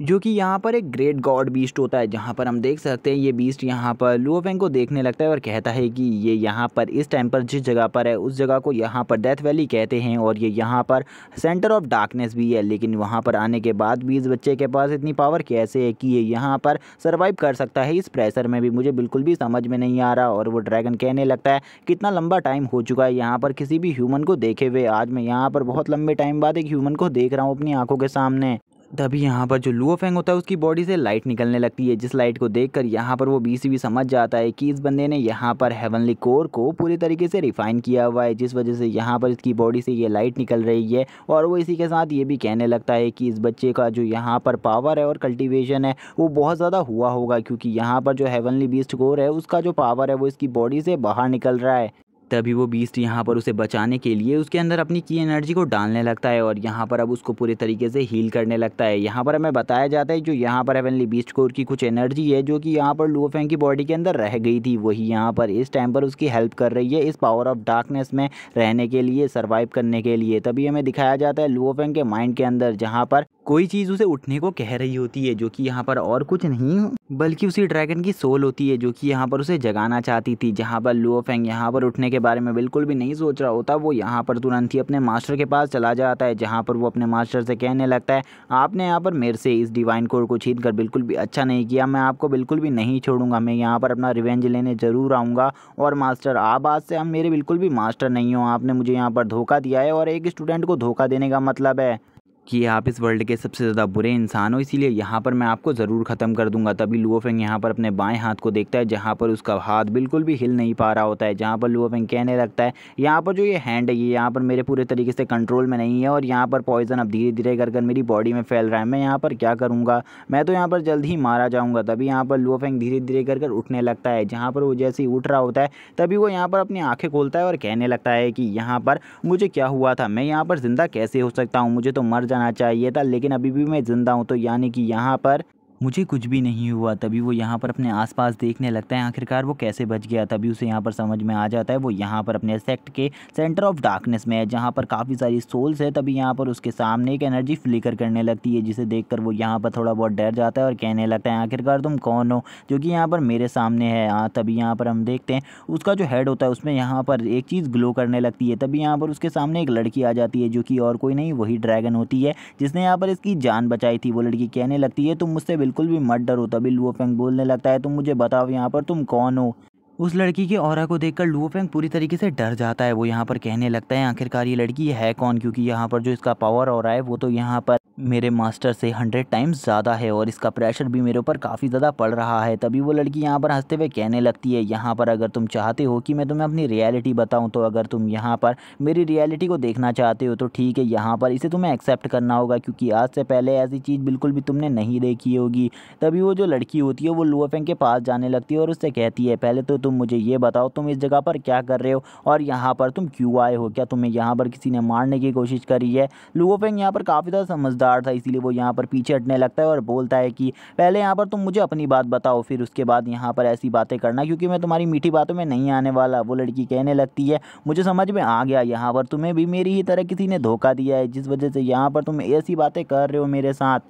जो कि यहाँ पर एक ग्रेट गॉड बीस्ट होता है। जहाँ पर हम देख सकते हैं ये बीस्ट यहाँ पर लुओ फेंग को देखने लगता है और कहता है कि ये यहाँ पर इस टाइम पर जिस जगह पर है उस जगह को यहाँ पर डेथ वैली कहते हैं और ये यहाँ पर सेंटर ऑफ डार्कनेस भी है। लेकिन वहाँ पर आने के बाद भी इस बच्चे के पास इतनी पावर कैसे है कि ये यहाँ पर सर्वाइव कर सकता है इस प्रेशर में भी, मुझे बिल्कुल भी समझ में नहीं आ रहा। और वो ड्रैगन कहने लगता है कितना लंबा टाइम हो चुका है यहाँ पर किसी भी ह्यूमन को देखे हुए, आज मैं यहाँ पर बहुत लंबे टाइम बाद एक ह्यूमन को देख रहा हूँ अपनी आंखों के सामने। तभी यहाँ पर जो लुओ फेंग होता है उसकी बॉडी से लाइट निकलने लगती है, जिस लाइट को देखकर यहाँ पर वो बीसी भी समझ जाता है कि इस बंदे ने यहाँ पर हेवनली कोर को पूरी तरीके से रिफाइन किया हुआ है, जिस वजह से यहाँ पर इसकी बॉडी से ये लाइट निकल रही है। और वो इसी के साथ ये भी कहने लगता है कि इस बच्चे का जो यहाँ पर पावर है और कल्टीवेशन है वो बहुत ज़्यादा हुआ होगा, क्योंकि यहाँ पर जो हेवनली बीस्ट कोर है उसका जो पावर है वो इसकी बॉडी से बाहर निकल रहा है। तभी वो बीस्ट यहाँ पर उसे बचाने के लिए उसके अंदर अपनी की एनर्जी को डालने लगता है और यहाँ पर अब उसको पूरे तरीके से हील करने लगता है। यहाँ पर हमें बताया जाता है जो यहाँ पर हेवनली बीस्ट कोर की कुछ एनर्जी है जो कि यहाँ पर लुओ फेंग की बॉडी के अंदर रह गई थी, वही यहाँ पर इस टाइम पर उसकी हेल्प कर रही है इस पावर ऑफ डार्कनेस में रहने के लिए, सर्वाइव करने के लिए। तभी हमें दिखाया जाता है लुओ फेंग के माइंड के अंदर जहाँ पर कोई चीज़ उसे उठने को कह रही होती है, जो कि यहाँ पर और कुछ नहीं बल्कि उसी ड्रैगन की सोल होती है जो कि यहाँ पर उसे जगाना चाहती थी। जहाँ पर लुओ फेंग यहाँ पर उठने के बारे में बिल्कुल भी नहीं सोच रहा होता, वो यहाँ पर तुरंत ही अपने मास्टर के पास चला जाता है, जहाँ पर वो अपने मास्टर से कहने लगता है आपने यहाँ पर मेरे से इस डिवाइन कोर को छीन कर बिल्कुल भी अच्छा नहीं किया, मैं आपको बिल्कुल भी नहीं छोड़ूंगा, मैं यहाँ पर अपना रिवेंज लेने ज़रूर आऊँगा। और मास्टर आप आज से हम मेरे बिल्कुल भी मास्टर नहीं हो, आपने मुझे यहाँ पर धोखा दिया है और एक स्टूडेंट को धोखा देने का मतलब है कि आप इस वर्ल्ड के सबसे ज़्यादा बुरे इंसान हो, इसीलिए यहाँ पर मैं आपको ज़रूर ख़त्म कर दूंगा। तभी लुओ फेंग यहाँ पर अपने बाएं हाथ को देखता है, जहाँ पर उसका हाथ बिल्कुल भी हिल नहीं पा रहा होता है। जहाँ पर लुओ फेंग कहने लगता है, यहाँ पर जो ये हैंड है ये यहाँ पर मेरे पूरे तरीके से कंट्रोल में नहीं है और यहाँ पर पॉइजन अब धीरे धीरे कर मेरी बॉडी में फैल रहा है। मैं यहाँ पर क्या करूँगा, मैं तो यहाँ पर जल्द ही मारा जाऊँगा। तभी यहाँ पर लुओ फेंग धीरे धीरे कर उठने लगता है। जहाँ पर वो जैसे ही उठ रहा होता है तभी वो यहाँ पर अपनी आँखें खोलता है और कहने लगता है कि यहाँ पर मुझे क्या हुआ था, मैं यहाँ पर ज़िंदा कैसे हो सकता हूँ, मुझे तो मर जाना चाहिए था, लेकिन अभी भी मैं ज़िंदा हूँ, तो यानी कि यहाँ पर मुझे कुछ भी नहीं हुआ। तभी वो यहाँ पर अपने आसपास देखने लगता है, आखिरकार वो कैसे बच गया। तभी उसे यहाँ पर समझ में आ जाता है वो यहाँ पर अपने सेक्ट के सेंटर ऑफ डार्कनेस में है, जहाँ पर काफ़ी सारी सोल्स है। तभी यहाँ पर उसके सामने एक एनर्जी फ्लिकर करने लगती है, जिसे देखकर वो यहाँ पर थोड़ा बहुत डर जाता है और कहने लगता है, आखिरकार तुम कौन हो जो कि यहाँ पर मेरे सामने है। तभी यहाँ पर हम देखते हैं उसका जो हेड होता है उसमें यहाँ पर एक चीज़ ग्लो करने लगती है। तभी यहाँ पर उसके सामने एक लड़की आ जाती है, जो कि और कोई नहीं वही ड्रैगन होती है जिसने यहाँ पर इसकी जान बचाई थी। वो लड़की कहने लगती है, तुम मुझसे बिल्कुल भी मत डरो। तभी लुओ फेंग बोलने लगता है, तुम मुझे बताओ यहाँ पर तुम कौन हो। उस लड़की के ऑरा को देखकर लुओ फेंग पूरी तरीके से डर जाता है। वो यहाँ पर कहने लगता है, आखिरकार ये लड़की है कौन, क्योंकि यहाँ पर जो इसका पावर हो रहा है वो तो यहाँ पर मेरे मास्टर से 100 टाइम्स ज़्यादा है और इसका प्रेशर भी मेरे ऊपर काफ़ी ज़्यादा पड़ रहा है। तभी वो लड़की यहाँ पर हंसते हुए कहने लगती है, यहाँ पर अगर तुम चाहते हो कि मैं तुम्हें अपनी रियलिटी बताऊँ, तो अगर तुम यहाँ पर मेरी रियलिटी को देखना चाहते हो तो ठीक है, यहाँ पर इसे तुम्हें एक्सेप्ट करना होगा, क्योंकि आज से पहले ऐसी चीज़ बिल्कुल भी तुमने नहीं देखी होगी। तभी वो जो लड़की होती है वो लुओ फेंग के पास जाने लगती है और उससे कहती है, पहले तो तुम मुझे ये बताओ तुम इस जगह पर क्या कर रहे हो और यहाँ पर तुम क्यों आए हो, क्या तुम्हें यहाँ पर किसी ने मारने की कोशिश करी है। लुओ फेंग यहाँ पर काफ़ी ज़्यादा समझदार था, इसीलिए वो यहाँ पर पीछे हटने लगता है और बोलता है कि पहले यहाँ पर तुम मुझे अपनी बात बताओ, फिर उसके बाद यहाँ पर ऐसी बातें करना, क्योंकि मैं तुम्हारी मीठी बातों में नहीं आने वाला। वो लड़की कहने लगती है, मुझे समझ में आ गया, यहाँ पर तुम्हें भी मेरी ही तरह किसी ने धोखा दिया है, जिस वजह से यहाँ पर तुम ऐसी बातें कर रहे हो मेरे साथ।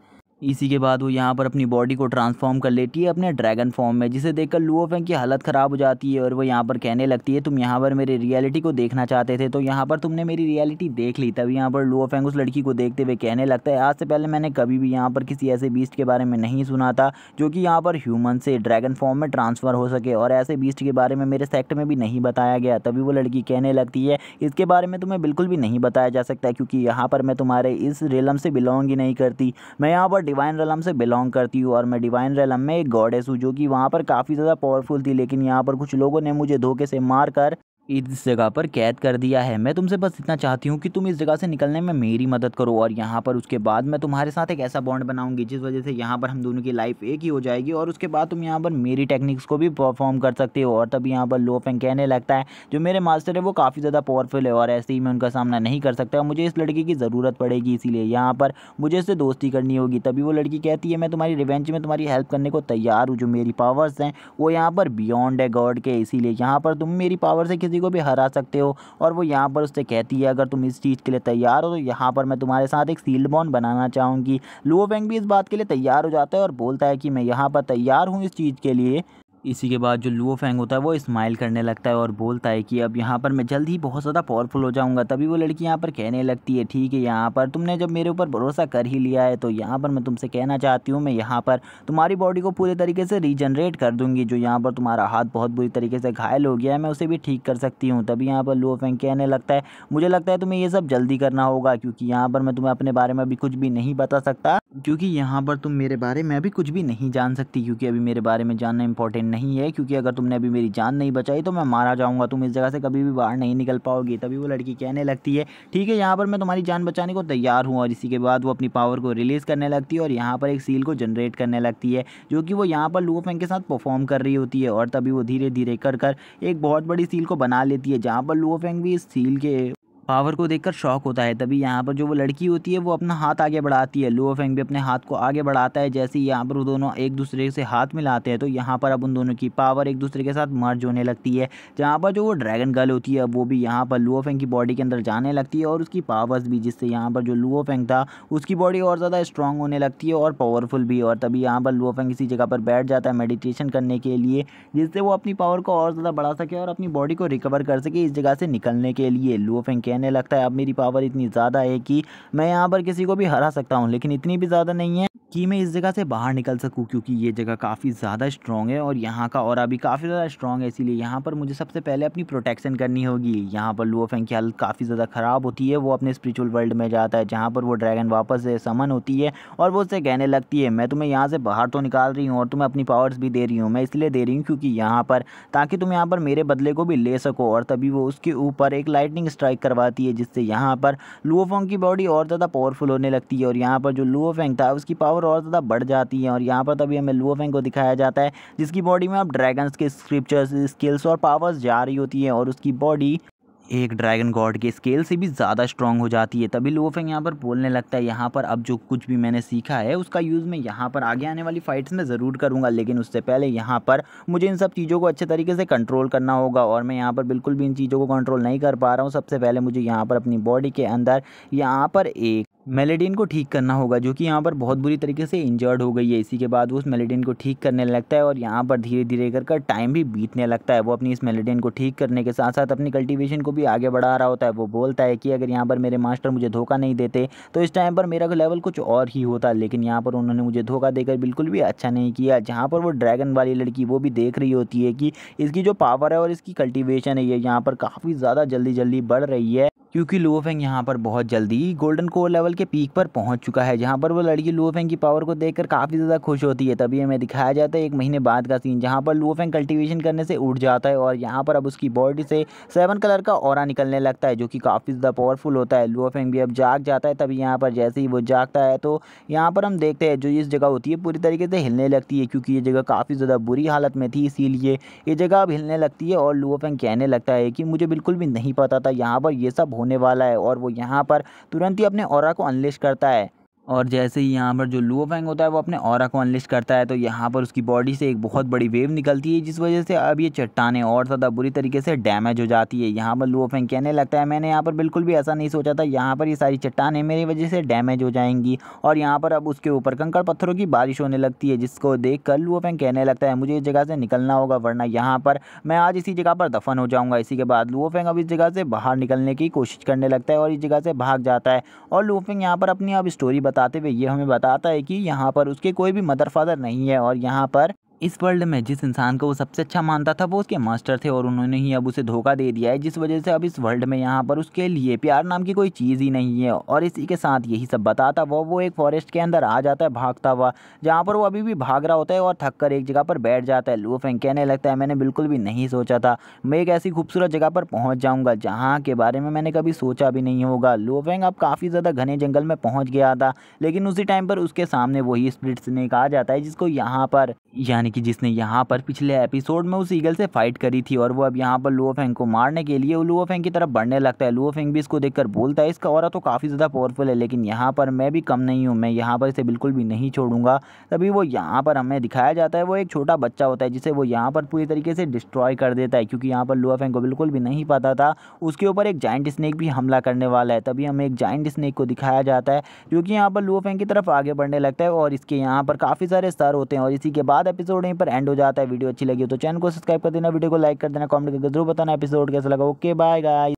इसी के बाद वो यहाँ पर अपनी बॉडी को ट्रांसफॉर्म कर लेती है अपने ड्रैगन फॉर्म में, जिसे देखकर लुओ फेंग की हालत ख़राब हो जाती है और वो यहाँ पर कहने लगती है, तुम यहाँ पर मेरी रियलिटी को देखना चाहते थे, तो यहाँ पर तुमने मेरी रियलिटी देख ली। तभी यहाँ पर लुओ फेंग उस लड़की को देखते हुए कहने लगता है, आज से पहले मैंने कभी भी यहाँ पर किसी ऐसे बीस्ट के बारे में नहीं सुना था जो कि यहाँ पर ह्यूमन से ड्रैगन फॉर्म में ट्रांसफ़र हो सके, और ऐसे बीस्ट के बारे में मेरे सेक्ट में भी नहीं बताया गया। तभी वो लड़की कहने लगती है, इसके बारे में तुम्हें बिल्कुल भी नहीं बताया जा सकता, क्योंकि यहाँ पर मैं तुम्हारे इस रेलम से बिलोंग ही नहीं करती, मैं यहाँ पर डिवाइन रेलम से बिलोंग करती हूँ और मैं डिवाइन रेलम में एक गॉडेस हूँ, जो कि वहाँ पर काफ़ी ज़्यादा पावरफुल थी, लेकिन यहाँ पर कुछ लोगों ने मुझे धोखे से मार कर इस जगह पर कैद कर दिया है। मैं तुमसे बस इतना चाहती हूँ कि तुम इस जगह से निकलने में मेरी मदद करो, और यहाँ पर उसके बाद मैं तुम्हारे साथ एक ऐसा बॉन्ड बनाऊंगी जिस वजह से यहाँ पर हम दोनों की लाइफ एक ही हो जाएगी, और उसके बाद तुम यहाँ पर मेरी टेक्निक्स को भी परफॉर्म कर सकते हो। और तभी यहाँ पर लुओ फेंग कहने लगता है, जो मेरे मास्टर है वो काफ़ी ज़्यादा पावरफुल है और ऐसे ही मैं उनका सामना नहीं कर सकता, मुझे इस लड़की की ज़रूरत पड़ेगी, इसीलिए यहाँ पर मुझे इससे दोस्ती करनी होगी। तभी वो लड़की कहती है, मैं तुम्हारी रिवेंज में तुम्हारी हेल्प करने को तैयार हूँ, जो मेरी पावर्स हैं वो यहाँ पर बियॉन्ड है गॉड के, इसीलिए यहाँ पर तुम मेरी पावर से किसी को भी हरा सकते हो। और वो यहाँ पर उससे कहती है, अगर तुम इस चीज़ के लिए तैयार हो तो यहाँ पर मैं तुम्हारे साथ एक सील्ड बॉन्ड बनाना चाहूँगी। लुओ फेंग भी इस बात के लिए तैयार हो जाता है और बोलता है कि मैं यहाँ पर तैयार हूँ इस चीज़ के लिए। इसी के बाद जो लुओ फेंग होता है वो स्माइल करने लगता है और बोलता है कि अब यहाँ पर मैं जल्द ही बहुत ज़्यादा पावरफुल हो जाऊँगा। तभी वो लड़की यहाँ पर कहने लगती है, ठीक है, यहाँ पर तुमने जब मेरे ऊपर भरोसा कर ही लिया है तो यहाँ पर मैं तुमसे कहना चाहती हूँ, मैं यहाँ पर तुम्हारी बॉडी को पूरे तरीके से रीजनरेट कर दूँगी। जो यहाँ पर तुम्हारा हाथ बहुत बुरी तरीके से घायल हो गया है, मैं उसे भी ठीक कर सकती हूँ। तभी यहाँ पर लुओ फेंग कहने लगता है, मुझे लगता है तुम्हें ये सब जल्दी करना होगा, क्योंकि यहाँ पर मैं तुम्हें अपने बारे में अभी कुछ भी नहीं बता सकता, क्योंकि यहाँ पर तुम मेरे बारे में अभी कुछ भी नहीं जान सकती, क्योंकि अभी मेरे बारे में जानना इंपॉर्टेंट नहीं है, क्योंकि अगर तुमने अभी मेरी जान नहीं बचाई तो मैं मारा जाऊंगा, तुम इस जगह से कभी भी बाहर नहीं निकल पाओगी। तभी वो लड़की कहने लगती है, ठीक है, यहाँ पर मैं तुम्हारी जान बचाने को तैयार हूँ। और इसी के बाद वो अपनी पावर को रिलीज़ करने लगती है और यहाँ पर एक सील को जनरेट करने लगती है, जो कि वो यहाँ पर लुओ फेंग के साथ परफॉर्म कर रही होती है। और तभी वो धीरे धीरे कर एक बहुत बड़ी सील को बना लेती है, जहाँ पर लुओ फेंग भी इस सील के पावर को देखकर शॉक होता है। तभी यहाँ पर जो वो लड़की होती है वो अपना हाथ आगे बढ़ाती है, लुओ फेंग भी अपने हाथ को आगे बढ़ाता है। जैसे ही यहाँ पर वो दोनों एक दूसरे से हाथ मिलाते हैं तो यहाँ पर अब उन दोनों की पावर एक दूसरे के साथ मर्ज होने लगती है। जहाँ पर जो वो ड्रैगन गर्ल होती है वो भी यहाँ पर लुओ फेंग की बॉडी के अंदर जाने लगती है और उसकी पावर्स भी, जिससे यहाँ पर जो लुओ फेंग था उसकी बॉडी और ज़्यादा स्ट्रॉन्ग होने लगती है और पावरफुल भी। और तभी यहाँ पर लुओ फेंग इसी जगह पर बैठ जाता है मेडिटेशन करने के लिए, जिससे वो अपनी पावर को और ज़्यादा बढ़ा सके और अपनी बॉडी को रिकवर कर सके इस जगह से निकलने के लिए। लुओ फेंग कहने लगता है, अब मेरी पावर इतनी ज़्यादा है कि मैं यहाँ पर किसी को भी हरा सकता हूँ, लेकिन इतनी भी ज़्यादा नहीं है कि मैं इस जगह से बाहर निकल सकूं, क्योंकि ये जगह काफ़ी ज़्यादा स्ट्रॉन्ग है और यहाँ का ऑरा भी काफ़ी ज़्यादा स्ट्रॉन्ग है। इसीलिए यहाँ पर मुझे सबसे पहले अपनी प्रोटेक्शन करनी होगी। यहाँ पर लुओ फेंग की हालत काफ़ी ज़्यादा ख़राब होती है। वो अपने स्पिरिचुअल वर्ल्ड में जाता है जहाँ पर वो ड्रैगन वापस से समन होती है और वो उससे कहने लगती है, मैं तुम्हें यहाँ से बाहर तो निकाल रही हूँ और तुम्हें अपनी पावर्स भी दे रही हूँ। मैं इसलिए दे रही हूँ क्योंकि यहाँ पर ताकि तुम यहाँ पर मेरे बदले को भी ले सको। और तभी वो उसके ऊपर एक लाइटनिंग स्ट्राइक करवाती है, जिससे यहाँ पर लुओ फेंग की बॉडी और ज़्यादा पावरफुल होने लगती है और यहाँ पर जो लुओ फेंग था उसकी पावर और ज़्यादा बढ़ जाती है। और यहाँ पर तभी हमें लुओ फेंग को दिखाया जाता है जिसकी बॉडी में अब ड्रैगन्स के स्क्रिप्चर्स, स्किल्स और पावर्स जा रही होती है और उसकी बॉडी एक ड्रैगन गॉड के स्केल से भी ज़्यादा स्ट्रॉन्ग हो जाती है। तभी लुओ फेंग यहाँ पर बोलने लगता है, यहाँ पर अब जो कुछ भी मैंने सीखा है उसका यूज़ मैं यहाँ पर आगे आने वाली फाइट्स में ज़रूर करूँगा, लेकिन उससे पहले यहाँ पर मुझे इन सब चीज़ों को अच्छे तरीके से कंट्रोल करना होगा और मैं यहाँ पर बिल्कुल भी इन चीज़ों को कंट्रोल नहीं कर पा रहा हूँ। सबसे पहले मुझे यहाँ पर अपनी बॉडी के अंदर यहाँ पर एक मेलेडिन को ठीक करना होगा, जो कि यहाँ पर बहुत बुरी तरीके से इंजर्ड हो गई है। इसी के बाद वो उस मेलेडिन को ठीक करने लगता है और यहाँ पर धीरे धीरे कर टाइम भी बीतने लगता है। वो अपनी इस मेलेडिन को ठीक करने के साथ साथ अपनी कल्टीवेशन को भी आगे बढ़ा रहा होता है। वो बोलता है कि अगर यहाँ पर मेरे मास्टर मुझे धोखा नहीं देते तो इस टाइम पर मेरा लेवल कुछ और ही होता, लेकिन यहाँ पर उन्होंने मुझे धोखा देकर बिल्कुल भी अच्छा नहीं किया। जहाँ पर वो ड्रैगन वाली लड़की वो भी देख रही होती है कि इसकी जो पावर है और इसकी कल्टीवेशन है ये यहाँ पर काफ़ी ज़्यादा जल्दी जल्दी बढ़ रही है, क्योंकि लुओ फेंग यहाँ पर बहुत जल्दी गोल्डन कोर लेवल के पीक पर पहुँच चुका है। जहाँ पर वो लड़की लुओ फेंग की पावर को देखकर काफ़ी ज़्यादा खुश होती है। तभी हमें दिखाया जाता है 1 महीने बाद का सीन, जहाँ पर लुओ फेंग कल्टीवेशन करने से उठ जाता है और यहाँ पर अब उसकी बॉडी से 7 कलर का ऑरा निकलने लगता है, जो कि काफ़ी ज़्यादा पावरफुल होता है। लुओ फेंग भी अब जाग जाता है। तभी यहाँ पर जैसे ही वो जागता है तो यहाँ पर हम देखते हैं जो इस जगह होती है पूरी तरीके से हिलने लगती है, क्योंकि ये जगह काफ़ी ज़्यादा बुरी हालत में थी, इसीलिए ये जगह अब हिलने लगती है। और लुओ फेंग कहने लगता है कि मुझे बिल्कुल भी नहीं पता था यहाँ पर ये सब होने वाला है, और वो यहाँ पर तुरंत ही अपने ऑरा को अनलिश करता है। और जैसे ही यहाँ पर जो लुओ फेंग होता है वो अपने ऑरा को अनलिश करता है तो यहाँ पर उसकी बॉडी से एक बहुत बड़ी वेव निकलती है, जिस वजह से अब ये चट्टानें और ज़्यादा बुरी तरीके से डैमेज हो जाती है। यहाँ पर लुओ फेंग कहने लगता है, मैंने यहाँ पर बिल्कुल भी ऐसा नहीं सोचा था, यहाँ पर ये सारी चट्टानें मेरी वजह से डैमेज हो जाएंगी। और यहाँ पर अब उसके ऊपर कंकड़ पत्थरों की बारिश होने लगती है, जिसको देख कर लुओ फेंग कहने लगता है, मुझे इस जगह से निकलना होगा वरना यहाँ पर मैं आज इसी जगह पर दफन हो जाऊँगा। इसी के बाद लुओ फेंग अब इस जगह से बाहर निकलने की कोशिश करने लगता है और इस जगह से भाग जाता है। और लुओ फेंग यहाँ पर अपनी अब स्टोरी बताते हुए ये हमें बताता है कि यहाँ पर उसके कोई भी मदर फादर नहीं है और यहाँ पर इस वर्ल्ड में जिस इंसान को वो सबसे अच्छा मानता था वो उसके मास्टर थे और उन्होंने ही अब उसे धोखा दे दिया है, जिस वजह से अब इस वर्ल्ड में यहाँ पर उसके लिए प्यार नाम की कोई चीज़ ही नहीं है। और इसी के साथ यही सब बताता वो एक फॉरेस्ट के अंदर आ जाता है भागता हुआ, जहाँ पर वो अभी भी भाग रहा होता है और थक कर एक जगह पर बैठ जाता है। लुओ फेंग कहने लगता है, मैंने बिल्कुल भी नहीं सोचा था मैं एक ऐसी खूबसूरत जगह पर पहुँच जाऊँगा जहाँ के बारे में मैंने कभी सोचा भी नहीं होगा। लुओ फेंग अब काफ़ी ज़्यादा घने जंगल में पहुँच गया था, लेकिन उसी टाइम पर उसके सामने वही स्प्लिट स्नेक आ जाता है, जिसको यहाँ पर यानी कि जिसने यहाँ पर पिछले एपिसोड में उस ईगल से फाइट करी थी। और वो अब यहाँ पर लुओ फेंग को मारने के लिए लुओ फेंग की तरफ बढ़ने लगता है। लुओ फेंग भी इसको देखकर बोलता है, इसका ऑरा तो काफ़ी ज़्यादा पावरफुल है, लेकिन यहाँ पर मैं भी कम नहीं हूँ, मैं यहाँ पर इसे बिल्कुल भी नहीं छोड़ूंगा। तभी वो यहाँ पर हमें दिखाया जाता है वो एक छोटा बच्चा होता है, जिसे वो यहाँ पर पूरी तरीके से डिस्ट्रॉय कर देता है, क्योंकि यहाँ पर लुओ फेंग को बिल्कुल भी नहीं पता था उसके ऊपर एक जाइंट स्नेक भी हमला करने वाला है। तभी हमें एक जाइंट स्नेक को दिखाया जाता है जो कि यहाँ पर लुओ फेंग की तरफ आगे बढ़ने लगता है और इसके यहाँ पर काफ़ी सारे सर होते हैं। और इसी के बाद एपिसोड यहीं पर एंड हो जाता है। वीडियो अच्छी लगी हो तो चैनल को सब्सक्राइब कर देना, वीडियो को लाइक कर देना, कमेंट करके जरूर बताना एपिसोड कैसा लगा। Okay bye guys.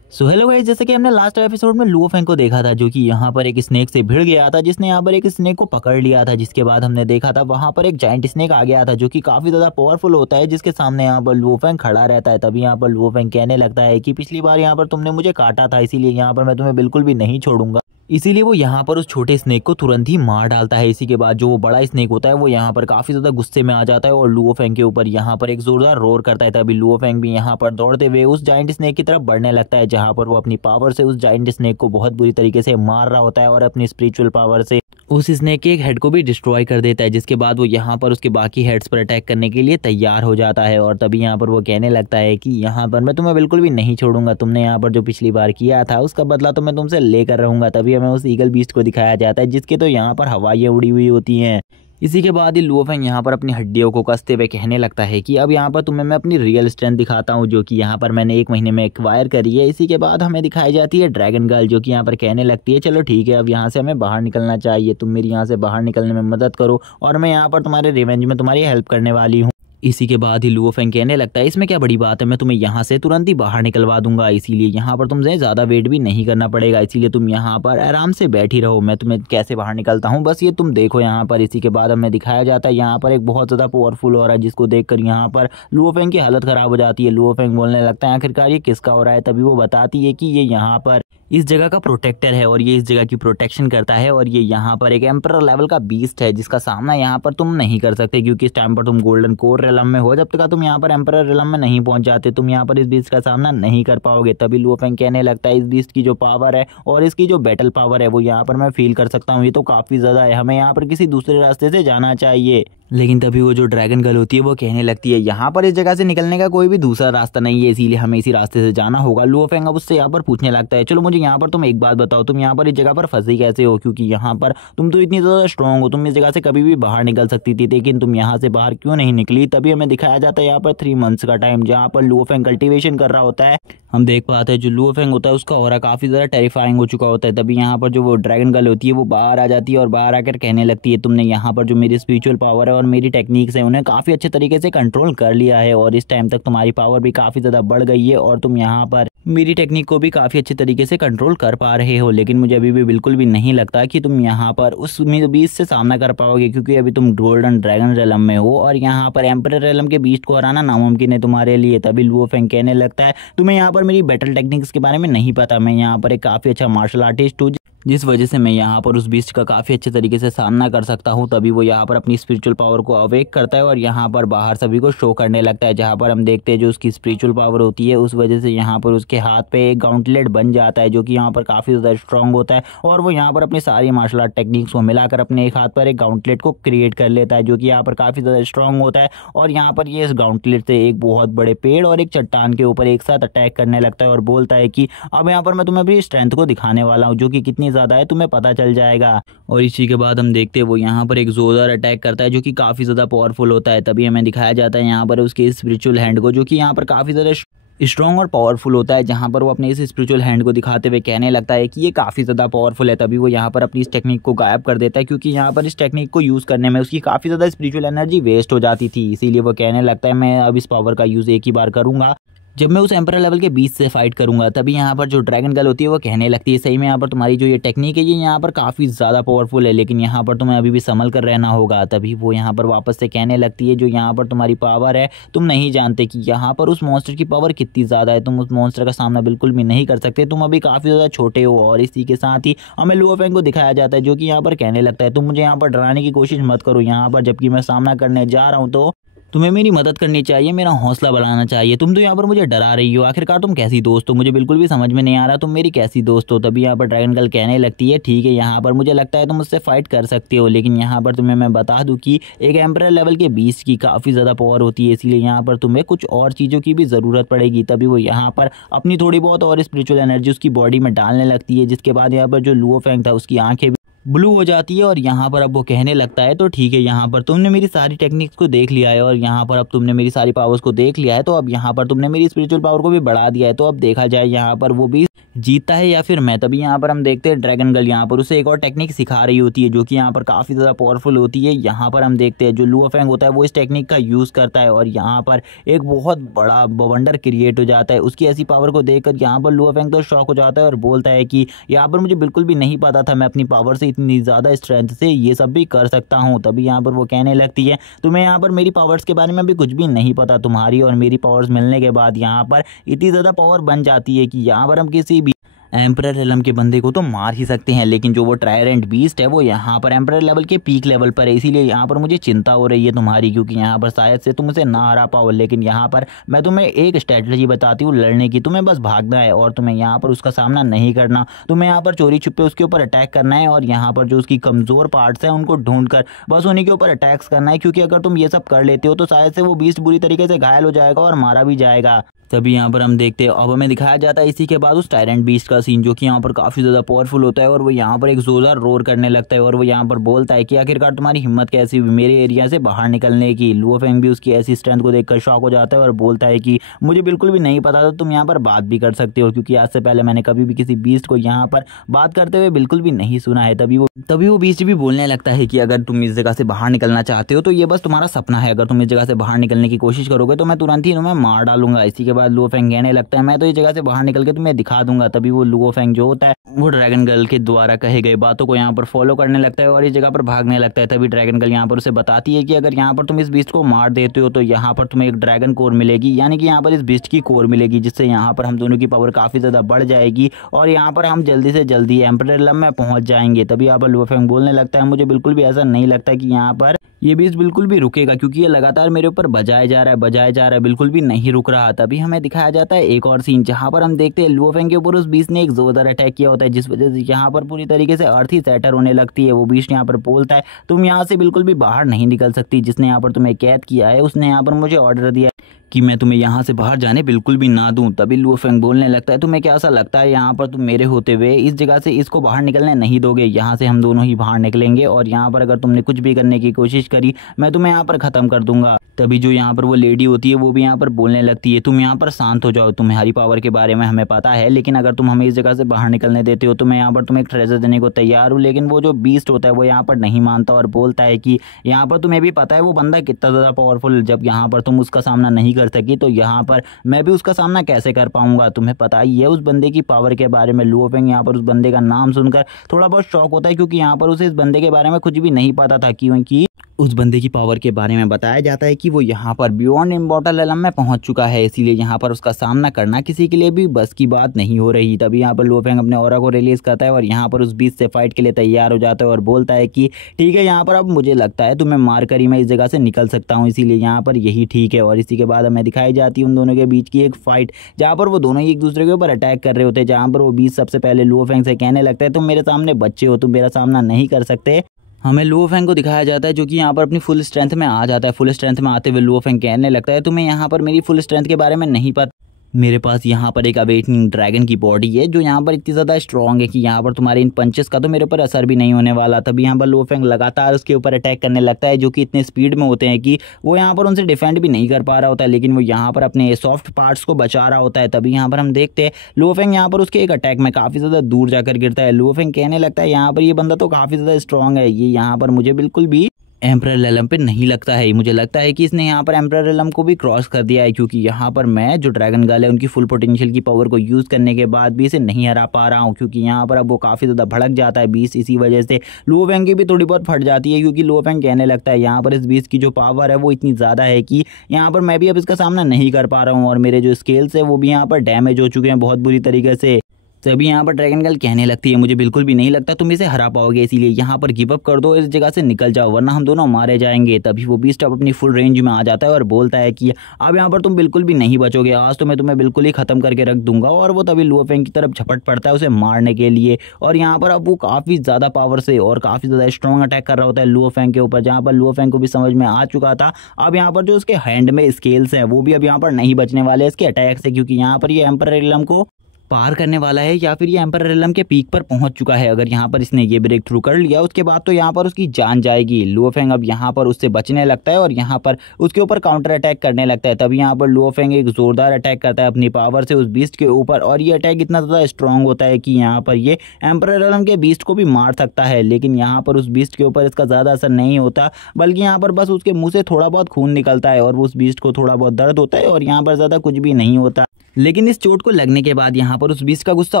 So hello guys, जैसे कि हमने लास्ट एपिसोड में लुओ फेंग को देखा था जो कि यहाँ पर एक स्नेक से भिड़ गया था, जिसने यहाँ पर एक स्नेक को पकड़ लिया था। जिसके बाद हमने देखा था वहाँ पर एक जाइंट स्नेक आ गया था जो कि काफी ज्यादा पावरफुल होता है, जिसके सामने यहाँ पर लुओ फेंग खड़ा रहता है। तभी यहाँ पर लुओ फेंग कहने लगता है कि पिछली बार यहाँ पर तुमने मुझे काटा था, इसीलिए यहाँ पर मैं तुम्हें बिल्कुल भी नहीं छोड़ूंगा। इसीलिए वो यहाँ पर उस छोटे स्नेक को तुरंत ही मार डालता है। इसी के बाद जो वो बड़ा स्नेक होता है वो यहाँ पर काफी ज्यादा गुस्से में आ जाता है और लुओ फेंग के ऊपर यहाँ पर एक जोरदार रोर करता है। तभी लुओ फेंग भी यहाँ पर दौड़ते हुए उस जाइंट स्नेक की तरफ बढ़ने लगता है, जहाँ पर वो अपनी पावर से उस जाइंट स्नेक को बहुत बुरी तरीके से मार रहा होता है और अपनी स्पिरिचुअल पावर से उस स्नेक के एक हेड को भी डिस्ट्रॉय कर देता है। जिसके बाद वो यहाँ पर उसके बाकी हेड्स पर अटैक करने के लिए तैयार हो जाता है। और तभी यहाँ पर वो कहने लगता है कि यहाँ पर मैं तुम्हें बिल्कुल भी नहीं छोड़ूंगा, तुमने यहाँ पर जो पिछली बार किया था उसका बदला तो मैं तुमसे लेकर रहूंगा। तभी हमें उस ईगल बीस्ट को दिखाया जाता है जिसके तो यहाँ पर हवाइयाँ उड़ी हुई होती हैं। इसी के बाद ही लुओ फेंग यहाँ पर अपनी हड्डियों को कसते हुए कहने लगता है कि अब यहाँ पर तुम्हें मैं अपनी रियल स्ट्रेंथ दिखाता हूँ, जो कि यहाँ पर मैंने 1 महीने में एक्वायर करी है। इसी के बाद हमें दिखाई जाती है ड्रैगन गर्ल, जो कि यहाँ पर कहने लगती है, चलो ठीक है अब यहाँ से हमें बाहर निकलना चाहिए, तुम मेरी यहाँ से बाहर निकलने में मदद करो और मैं यहाँ पर तुम्हारे रिवेंज में तुम्हारी हेल्प करने वाली हूँ। इसी के बाद ही लुओ फेंग कहने लगता है इसमें क्या बड़ी बात है, मैं तुम्हें यहाँ से तुरंत ही बाहर निकलवा दूंगा, इसीलिए यहाँ पर तुमसे ज़्यादा वेट भी नहीं करना पड़ेगा, इसीलिए तुम यहाँ पर आराम से बैठी रहो, मैं तुम्हें कैसे बाहर निकलता हूँ बस ये तुम देखो यहाँ पर। इसी के बाद हमें दिखाया जाता है यहाँ पर एक बहुत ज़्यादा पावरफुल हो रहा है, जिसको देखकर यहाँ पर लुओ फेंग की हालत ख़राब हो जाती है। लुओ फेंग बोलने लगता है आखिरकार ये किसका हो रहा है, तभी वो बताती है कि ये यहाँ पर इस जगह का प्रोटेक्टर है और ये इस जगह की प्रोटेक्शन करता है और ये यहाँ पर एक एम्परर लेवल का बीस्ट है जिसका सामना यहाँ पर तुम नहीं कर सकते, क्योंकि इस टाइम पर तुम गोल्डन कोर रेलम में हो, जब तक तुम यहाँ पर एम्परर रेलम में नहीं पहुंच जाते तुम यहाँ पर इस बीस्ट का सामना नहीं कर पाओगे। तभी लुओ फेंग कहने लगता है इस बीस्ट की जो पावर है और इसकी जो बैटल पावर है वो यहाँ पर मैं फील कर सकता हूँ, ये तो काफ़ी ज़्यादा है, हमें यहाँ पर किसी दूसरे रास्ते से जाना चाहिए। लेकिन तभी वो जो ड्रैगन गर्ल होती है वो कहने लगती है यहाँ पर इस जगह से निकलने का कोई भी दूसरा रास्ता नहीं है, इसीलिए हमें इसी रास्ते से जाना होगा। लुओ फेंग अब उससे यहाँ पर पूछने लगता है चलो मुझे यहाँ पर तुम एक बात बताओ, तुम यहाँ पर इस जगह पर फंसी कैसे हो, क्योंकि यहाँ पर तुम तो इतनी ज़्यादा स्ट्रांग हो, तुम इस जगह से कभी भी बाहर निकल सकती थी, लेकिन तुम यहाँ से बाहर क्यों नहीं निकली। तभी हमें दिखाया जाता है यहाँ पर 3 मंथ्स का टाइम जहाँ पर लुओ फेंग कल्टीवेशन कर रहा होता है। हम देख पाते हैं जो लुओ फेंग होता है उसका ऑरा काफ़ी ज़्यादा टेरिफाइंग हो चुका होता है। तभी यहाँ पर जो वो ड्रैगन गर्ल होती है वो बाहर आ जाती है और बाहर आकर कहने लगती है तुमने यहाँ पर जो मेरी स्पिरिचुअल पावर है और मेरी टेक्निक्स है उन्हें काफ़ी अच्छे तरीके से कंट्रोल कर लिया है और इस टाइम तक तुम्हारी पावर भी काफ़ी ज़्यादा बढ़ गई है और तुम यहाँ पर मेरी टेक्निक को भी काफ़ी अच्छे तरीके से कंट्रोल कर पा रहे हो, लेकिन मुझे अभी भी बिल्कुल भी नहीं लगता कि तुम यहाँ पर उस बीस्ट से सामना कर पाओगे, क्योंकि अभी तुम गोल्डन ड्रैगन रेलम में हो और यहाँ पर एम्परर रेलम के बीस्ट को हराना नामुमकिन है तुम्हारे लिए। तभी लुओ फेंग कहने लगता है तुम्हें यहाँ पर मेरी बैटल टेक्निक्स के बारे में नहीं पता, मैं यहाँ पर एक काफ़ी अच्छा मार्शल आर्टिस्ट हूँ जिस वजह से मैं यहाँ पर उस बीस्ट का काफ़ी अच्छे तरीके से सामना कर सकता हूँ। तभी वो यहाँ पर अपनी स्पिरिचुअल पावर को अवेक करता है और यहाँ पर बाहर सभी को शो करने लगता है, जहाँ पर हम देखते हैं जो उसकी स्पिरिचुअल पावर होती है उस वजह से यहाँ पर उसके हाथ पे एक गाउंटलेट बन जाता है जो कि यहाँ पर काफ़ी ज़्यादा स्ट्रॉन्ग होता है और वो यहाँ पर अपनी सारी मार्शल आर्ट टेक्निक्स को मिलाकर अपने एक हाथ पर एक गाउंटलेट को क्रिएट कर लेता है जो कि यहाँ पर काफ़ी ज़्यादा स्ट्रॉन्ग होता है और यहाँ पर ये इस गाउंटलेट से एक बहुत बड़े पेड़ और एक चट्टान के ऊपर एक साथ अटैक करने लगता है और बोलता है कि अब यहाँ पर मैं तुम्हें अपनी स्ट्रेंथ को दिखाने वाला हूँ जो कि कितनी ज़्यादा है तुम्हें पता चल जाएगा। और इसी के बाद हम देखते हैं वो यहाँ पर एक जोरदार अटैक करता है जो कि काफ़ी ज़्यादा पावरफुल होता है। तभी हमें दिखाया जाता है यहाँ पर उसके स्पिरिचुअल हैंड को जो कि यहाँ पर काफ़ी ज़्यादा स्ट्रॉन्ग और पावरफुल होता है, जहाँ पर वो अपने इस स्पिरिचुअल हैंड को दिखाते हुए कहने लगता है कि ये काफ़ी ज़्यादा पावरफुल है। तभी वो यहाँ पर अपनी इस टेक्निक को गायब कर देता है, क्योंकि यहाँ पर इस टेक्निक को यूज़ करने में उसकी काफ़ी ज़्यादा स्पिरिचुअल एनर्जी वेस्ट हो जाती थी, इसीलिए वो कहने लगता है मैं अब इस पावर का यूज़ एक ही बार करूँगा जब मैं उस एम्परर लेवल के बीच से फाइट करूंगा। तभी यहाँ पर जो ड्रैगन गर्ल होती है वो कहने लगती है सही में यहाँ पर तुम्हारी जो ये टेक्निक है ये यहाँ पर काफ़ी ज़्यादा पावरफुल है, लेकिन यहाँ पर तुम्हें अभी भी संभल कर रहना होगा। तभी वो यहाँ पर वापस से कहने लगती है जो यहाँ पर तुम्हारी पावर है तुम नहीं जानते कि यहाँ पर उस मॉन्स्टर की पावर कितनी ज़्यादा है, तुम उस मॉन्स्टर का सामना बिल्कुल भी नहीं कर सकते, तुम अभी काफ़ी ज़्यादा छोटे हो। और इसी के साथ ही हमें लुओ फेंग को दिखाया जाता है जो कि यहाँ पर कहने लगता है तुम मुझे यहाँ पर डराने की कोशिश मत करो, यहाँ पर जबकि मैं सामना करने जा रहा हूँ तो तुम्हें मेरी मदद करनी चाहिए, मेरा हौसला बढ़ाना चाहिए, तुम तो यहाँ पर मुझे डरा रही हो, आखिरकार तुम कैसी दोस्त हो, मुझे बिल्कुल भी समझ में नहीं आ रहा तुम मेरी कैसी दोस्त हो। तभी यहाँ पर ड्रैगन गर्ल कहने लगती है ठीक है यहाँ पर मुझे लगता है तुम मुझसे फाइट कर सकते हो, लेकिन यहाँ पर तुम्हें मैं बता दूँ कि एक एम्परर लेवल के बीस्ट की काफ़ी ज़्यादा पावर होती है, इसलिए यहाँ पर तुम्हें कुछ और चीज़ों की भी ज़रूरत पड़ेगी। तभी वो यहाँ पर अपनी थोड़ी बहुत और स्पिरिचुअल एनर्जी उसकी बॉडी में डालने लगती है, जिसके बाद यहाँ पर जो लुओ फेंग था उसकी आंखें ब्लू हो जाती है और यहाँ पर अब वो कहने लगता है तो ठीक है यहाँ पर तुमने मेरी सारी टेक्निक्स को देख लिया है और यहाँ पर अब तुमने मेरी सारी पावर्स को देख लिया है, तो अब यहाँ पर तुमने मेरी स्पिरिचुअल पावर को भी बढ़ा दिया है, तो अब देखा जाए यहाँ पर वो भी जीतता है या फिर मैं। तभी यहाँ पर हम देखते हैं ड्रैगन गर्ल यहाँ पर उसे एक और टेक्निक सिखा रही होती है जो कि यहाँ पर काफ़ी ज़्यादा पावरफुल होती है। यहाँ पर हम देखते हैं जो लुओ फेंग होता है वो इस टेक्निक का यूज़ करता है और यहाँ पर एक बहुत बड़ा बवंडर क्रिएट हो जाता है। उसकी ऐसी पावर को देखकर यहाँ पर लुओ फेंग तो शॉक हो जाता है और बोलता है कि यहाँ पर मुझे बिल्कुल भी नहीं पता था मैं अपनी पावर से इतनी ज़्यादा स्ट्रेंथ से ये सब भी कर सकता हूँ। तभी यहाँ पर वो कहने लगती है तुम्हें यहाँ पर मेरी पावर्स के बारे में भी कुछ भी नहीं पता, तुम्हारी और मेरी पावर्स मिलने के बाद यहाँ पर इतनी ज़्यादा पावर बन जाती है कि यहाँ पर हम किसी भी एम्परर रेलम के बंदे को तो मार ही सकते हैं, लेकिन जो वो ट्रायरेंट बीस्ट है वो यहाँ पर एम्परर लेवल के पीक लेवल पर है, इसीलिए यहाँ पर मुझे चिंता हो रही है तुम्हारी, क्योंकि यहाँ पर शायद से तुम उसे ना हरा पाओ। लेकिन यहाँ पर मैं तुम्हें एक स्ट्रेटजी बताती हूँ लड़ने की, तुम्हें बस भागना है और तुम्हें यहाँ पर उसका सामना नहीं करना, तुम्हें यहाँ पर चोरी छुपे उसके ऊपर अटैक करना है और यहाँ पर जो उसकी कमज़ोर पार्ट्स हैं उनको ढूंढ कर बस उन्हीं के ऊपर अटैक्स करना है, क्योंकि अगर तुम ये सब कर लेते हो तो शायद से वो बीस्ट बुरी तरीके से घायल हो जाएगा और मारा भी जाएगा। तभी यहाँ पर हम देखते हैं अब हमें दिखाया जाता है इसी के बाद उस टायरेंट बीस्ट का सीन, जो कि यहाँ पर काफ़ी ज़्यादा पावरफुल होता है और वो यहाँ पर एक जोरदार रोर करने लगता है और वो यहाँ पर बोलता है कि आखिरकार तुम्हारी हिम्मत कैसी हुई मेरे एरिया से बाहर निकलने की। लुओ फेंग भी उसकी ऐसी स्ट्रेंथ को देखकर शॉक हो जाता है और बोलता है कि मुझे बिल्कुल भी नहीं पता था तुम यहाँ पर बात भी कर सकते हो, क्योंकि आज से पहले मैंने कभी भी किसी बीस्ट को यहाँ पर बात करते हुए बिल्कुल भी नहीं सुना है। तभी वो बीस्ट भी बोलने लगता है कि अगर तुम इस जगह से बाहर निकलना चाहते हो तो ये बस तुम्हारा सपना है, अगर तुम इस जगह से बाहर निकलने की कोशिश करोगे तो मैं तुरंत ही तुम्हें मार डालूंगा। इसी के बाद लुओ फेंग कहने लगता है मैं तो इस जगह से बाहर निकल के तुम्हें दिखा दूंगा। तभी वो लुओ फेंग जो होता है वो ड्रैगन गर्ल के द्वारा कहे गए बातों को यहाँ पर फॉलो करने लगता है और इस जगह पर भागने लगता है। तभी ड्रैगन गर्ल यहाँ पर उसे बताती है कि अगर यहाँ पर तुम इस बीस्ट को मार देते हो तो यहाँ पर तुम्हें एक ड्रैगन कोर मिलेगी, यानी कि यहाँ पर इस बीस्ट की कोर मिलेगी, जिससे यहाँ पर हम दोनों की पावर काफ़ी ज़्यादा बढ़ जाएगी और यहाँ पर हम जल्दी से जल्दी एम्परर रिलम में पहुँच जाएंगे। तभी यहाँ पर लुओ फेंग बोलने लगता है मुझे बिल्कुल भी ऐसा नहीं लगता कि यहाँ पर ये बीस्ट बिल्कुल भी रुकेगा, क्योंकि ये लगातार मेरे ऊपर बजाया जा रहा है, बिल्कुल भी नहीं रुक रहा। तभी हमें दिखाया जाता है एक और सीन जहां पर हम देखते हैं लुओ फेंग के ऊपर उस बीस्ट ने एक जोरदार अटैक किया होता है, जिस वजह से यहाँ पर पूरी तरीके से अर्थ ही सैटर होने लगती है। वो बीस्ट यहाँ पर बोलता है तुम यहाँ से बिल्कुल भी बाहर नहीं निकल सकती, जिसने यहाँ पर तुम्हें कैद किया है उसने यहाँ पर मुझे ऑर्डर दिया कि मैं तुम्हें यहाँ से बाहर जाने बिल्कुल भी ना दूं। तभी लुओ फेंग बोलने लगता है तुम्हें क्या ऐसा लगता है यहाँ पर तुम मेरे होते हुए इस जगह से इसको बाहर निकलने नहीं दोगे? यहाँ से हम दोनों ही बाहर निकलेंगे और यहाँ पर अगर तुमने कुछ भी करने की कोशिश करी मैं तुम्हें यहाँ पर खत्म कर दूंगा। तभी जो यहाँ पर वो लेडी होती है वो भी यहाँ पर बोलने लगती है तुम यहाँ पर शांत हो जाओ, तुम्हारी पावर के बारे में हमें पता है, लेकिन अगर तुम हमें इस जगह से बाहर निकलने देते हो तो मैं यहाँ पर तुम्हें एक ट्रेजर देने को तैयार हूँ। लेकिन वो जो बीस्ट होता है वो यहाँ पर नहीं मानता और बोलता है कि यहाँ पर तुम्हें भी पता है वो बंदा कितना ज़्यादा पावरफुल, जब यहाँ पर तुम उसका सामना नहीं कर सकी तो यहाँ पर मैं भी उसका सामना कैसे कर पाऊंगा, तुम्हें पता ही है उस बंदे की पावर के बारे में। लुओ फेंग यहाँ पर उस बंदे का नाम सुनकर थोड़ा बहुत शॉक होता है, क्योंकि यहाँ पर उसे इस बंदे के बारे में कुछ भी नहीं पता था, क्योंकि उस बंदे की पावर के बारे में बताया जाता है कि वो यहाँ पर बियॉन्ड इमॉर्टल रिलम में पहुंच चुका है, इसीलिए यहाँ पर उसका सामना करना किसी के लिए भी बस की बात नहीं हो रही। तभी यहाँ पर लुओ फेंग अपने ऑरा को रिलीज करता है और यहाँ पर उस बीच से फाइट के लिए तैयार हो जाता है और बोलता है कि ठीक है यहाँ पर अब मुझे लगता है तुम्हें मार कर ही मैं इस जगह से निकल सकता हूँ, इसीलिए यहाँ पर यही ठीक है। और इसी के बाद हमें दिखाई जाती है उन दोनों के बीच की एक फाइट, जहाँ पर वो दोनों ही एक दूसरे के ऊपर अटैक कर रहे होते हैं, जहाँ पर वो बीच सबसे पहले लुओ फेंग से कहने लगता है तुम मेरे सामने बच्चे हो, तुम मेरा सामना नहीं कर सकते। हमें लुओ फेंग को दिखाया जाता है जो कि यहाँ पर अपनी फुल स्ट्रेंथ में आ जाता है। फुल स्ट्रेंथ में आते हुए लुओ फेंग कहने लगता है तुम्हें यहाँ पर मेरी फुल स्ट्रेंथ के बारे में नहीं पता, मेरे पास यहाँ पर एक अवेटनिंग ड्रैगन की बॉडी है जो यहाँ पर इतनी ज़्यादा स्ट्रॉन्ग है कि यहाँ पर तुम्हारे इन पंचेस का तो मेरे ऊपर असर भी नहीं होने वाला। तभी यहाँ पर लुओ फेंग लगातार उसके ऊपर अटैक करने लगता है, जो कि इतने स्पीड में होते हैं कि वो यहाँ पर उनसे डिफेंड भी नहीं कर पा रहा होता है, लेकिन वो यहाँ पर अपने सॉफ्ट पार्ट्स को बचा रहा होता है। तभी यहाँ पर हम देखते हैं लुओ फेंग यहाँ पर उसके एक अटैक में काफ़ी ज़्यादा दूर जाकर गिरता है। लुओ फेंग कहने लगता है यहाँ पर ये बंदा तो काफ़ी ज़्यादा स्ट्रॉन्ग है, ये यहाँ पर मुझे बिल्कुल भी एम्परर रिलम पे नहीं लगता है, मुझे लगता है कि इसने यहाँ पर एम्परर रिलम को भी क्रॉस कर दिया है, क्योंकि यहाँ पर मैं जो ड्रैगन गर्ल है उनकी फुल पोटेंशियल की पावर को यूज़ करने के बाद भी इसे नहीं हरा पा रहा हूँ, क्योंकि यहाँ पर अब वो काफ़ी ज़्यादा भड़क जाता है बीस। इसी वजह से लुओ फेंग की भी थोड़ी बहुत फट जाती है, क्योंकि लुओ फेंग कहने लगता है यहाँ पर इस बीस की जो पावर है वो इतनी ज़्यादा है कि यहाँ पर मैं भी अब इसका सामना नहीं कर पा रहा हूँ और मेरे जो स्केल्स है वो भी यहाँ पर डैमेज हो चुके हैं बहुत बुरी तरीके से। तभी यहाँ पर ड्रैगन गर्ल कहने लगती है मुझे बिल्कुल भी नहीं लगता तुम इसे हरा पाओगे, इसीलिए यहाँ पर गिव अप कर दो, इस जगह से निकल जाओ वरना हम दोनों मारे जाएंगे। तभी वो बीस्ट अब अपनी फुल रेंज में आ जाता है और बोलता है कि अब यहाँ पर तुम बिल्कुल भी नहीं बचोगे, आज तो मैं तुम्हें बिल्कुल ही खत्म करके रख दूंगा। और वो तभी लुओ फेंग की तरफ झपट पड़ता है उसे मारने के लिए, और यहाँ पर अब वो काफ़ी ज़्यादा पावर से और काफ़ी ज़्यादा स्ट्रॉन्ग अटैक कर रहा होता है लुओ फेंग के ऊपर, जहाँ पर लुओ फेंग को भी समझ में आ चुका था अब यहाँ पर जो उसके हैंड में स्केल्स हैं वो भी अब यहाँ पर नहीं बचने वाले इसके अटैक से, क्योंकि यहाँ पर ये एम्परर रिलम को पार करने वाला है या फिर ये एम्परर रिलम के पीक पर पहुंच चुका है। अगर यहाँ पर इसने ये ब्रेक थ्रू कर लिया उसके बाद तो यहाँ पर उसकी जान जाएगी। लुओ फेंग अब यहाँ पर उससे बचने लगता है और यहाँ पर उसके ऊपर काउंटर अटैक करने लगता है। तभी यहाँ पर लुओ फेंग एक जोरदार अटैक करता है अपनी पावर से उस बीस्ट के ऊपर, और ये अटैक इतना ज़्यादा स्ट्रॉन्ग होता है कि यहाँ पर ये एम्परर रिलम के बीस्ट को भी मार सकता है, लेकिन यहाँ पर उस बीस्ट के ऊपर इसका ज़्यादा असर नहीं होता, बल्कि यहाँ पर बस उसके मुँह से थोड़ा बहुत खून निकलता है और उस बीस्ट को थोड़ा बहुत दर्द होता है और यहाँ पर ज़्यादा कुछ भी नहीं होता। लेकिन इस चोट को लगने के बाद यहाँ पर उस बीस्ट का गुस्सा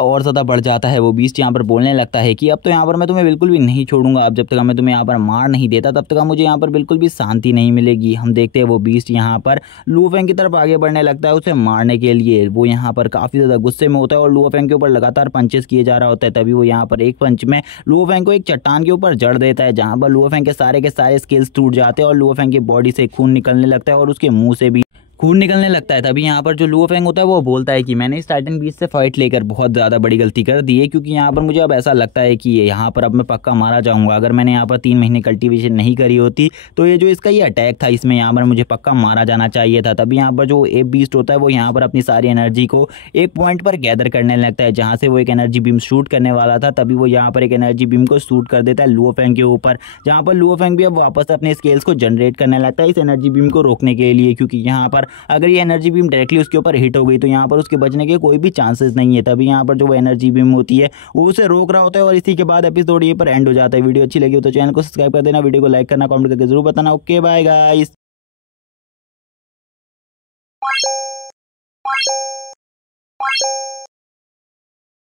और ज़्यादा बढ़ जाता है। वो बीस्ट यहाँ पर बोलने लगता है कि अब तो यहाँ पर मैं तुम्हें बिल्कुल भी नहीं छोड़ूंगा, अब जब तक मैं तुम्हें यहाँ पर मार नहीं देता तब तक मुझे यहाँ पर बिल्कुल भी शांति नहीं मिलेगी। हम देखते हैं वो बीस्ट यहाँ पर लुओ फेंग की तरफ आगे बढ़ने लगता है उसे मारने के लिए। वो यहाँ पर काफ़ी ज़्यादा गुस्से में होता है और लुओ फेंग के ऊपर लगातार पंचेस किए जा रहा होता है। तभी वो यहाँ पर एक पंच में लुओ फेंग को एक चट्टान के ऊपर जड़ देता है, जहाँ पर लुओ फेंग के सारे स्किल्स टूट जाते हैं और लुओ फेंग की बॉडी से खून निकलने लगता है और उसके मुँह से भी खून निकलने लगता है। तभी यहाँ पर जो लुओ फेंग होता है वो बोलता है कि मैंने इस टाइटन बीस्ट से फाइट लेकर बहुत ज़्यादा बड़ी गलती कर दी है, क्योंकि यहाँ पर मुझे अब ऐसा लगता है कि यहाँ पर अब मैं पक्का मारा जाऊँगा। अगर मैंने यहाँ पर 3 महीने कल्टीवेशन नहीं करी होती तो ये जो इसका ये अटैक था इसमें यहाँ पर मुझे पक्का मारा जाना चाहिए था। तभी यहाँ पर जो एप बीस्ट होता है वो यहाँ पर अपनी सारी एनर्जी को एक पॉइंट पर गैदर करने लगता है, जहाँ से वो एक एनर्जी बीम शूट करने वाला था। तभी वो यहाँ पर एक एनर्जी बीम को शूट कर देता है लुओ फेंग के ऊपर, जहाँ पर लुओ फेंग भी अब वापस अपने स्केल्स को जनरेट करने लगता है इस एनर्जी बीम को रोकने के लिए, क्योंकि यहाँ पर अगर ये एनर्जी बीम डायरेक्टली उसके ऊपर हिट हो गई तो यहाँ पर उसके बचने के कोई भी चांसेस नहीं है। तभी यहाँ पर जो एनर्जी बीम होती है वो उसे रोक रहा होता है और इसी के बाद एपिसोड ये पर एंड हो जाता है। वीडियो अच्छी लगी हो तो चैनल को सब्सक्राइब कर देना, वीडियो को लाइक करना, कमेंट करके जरूर बताना। Okay bye guys.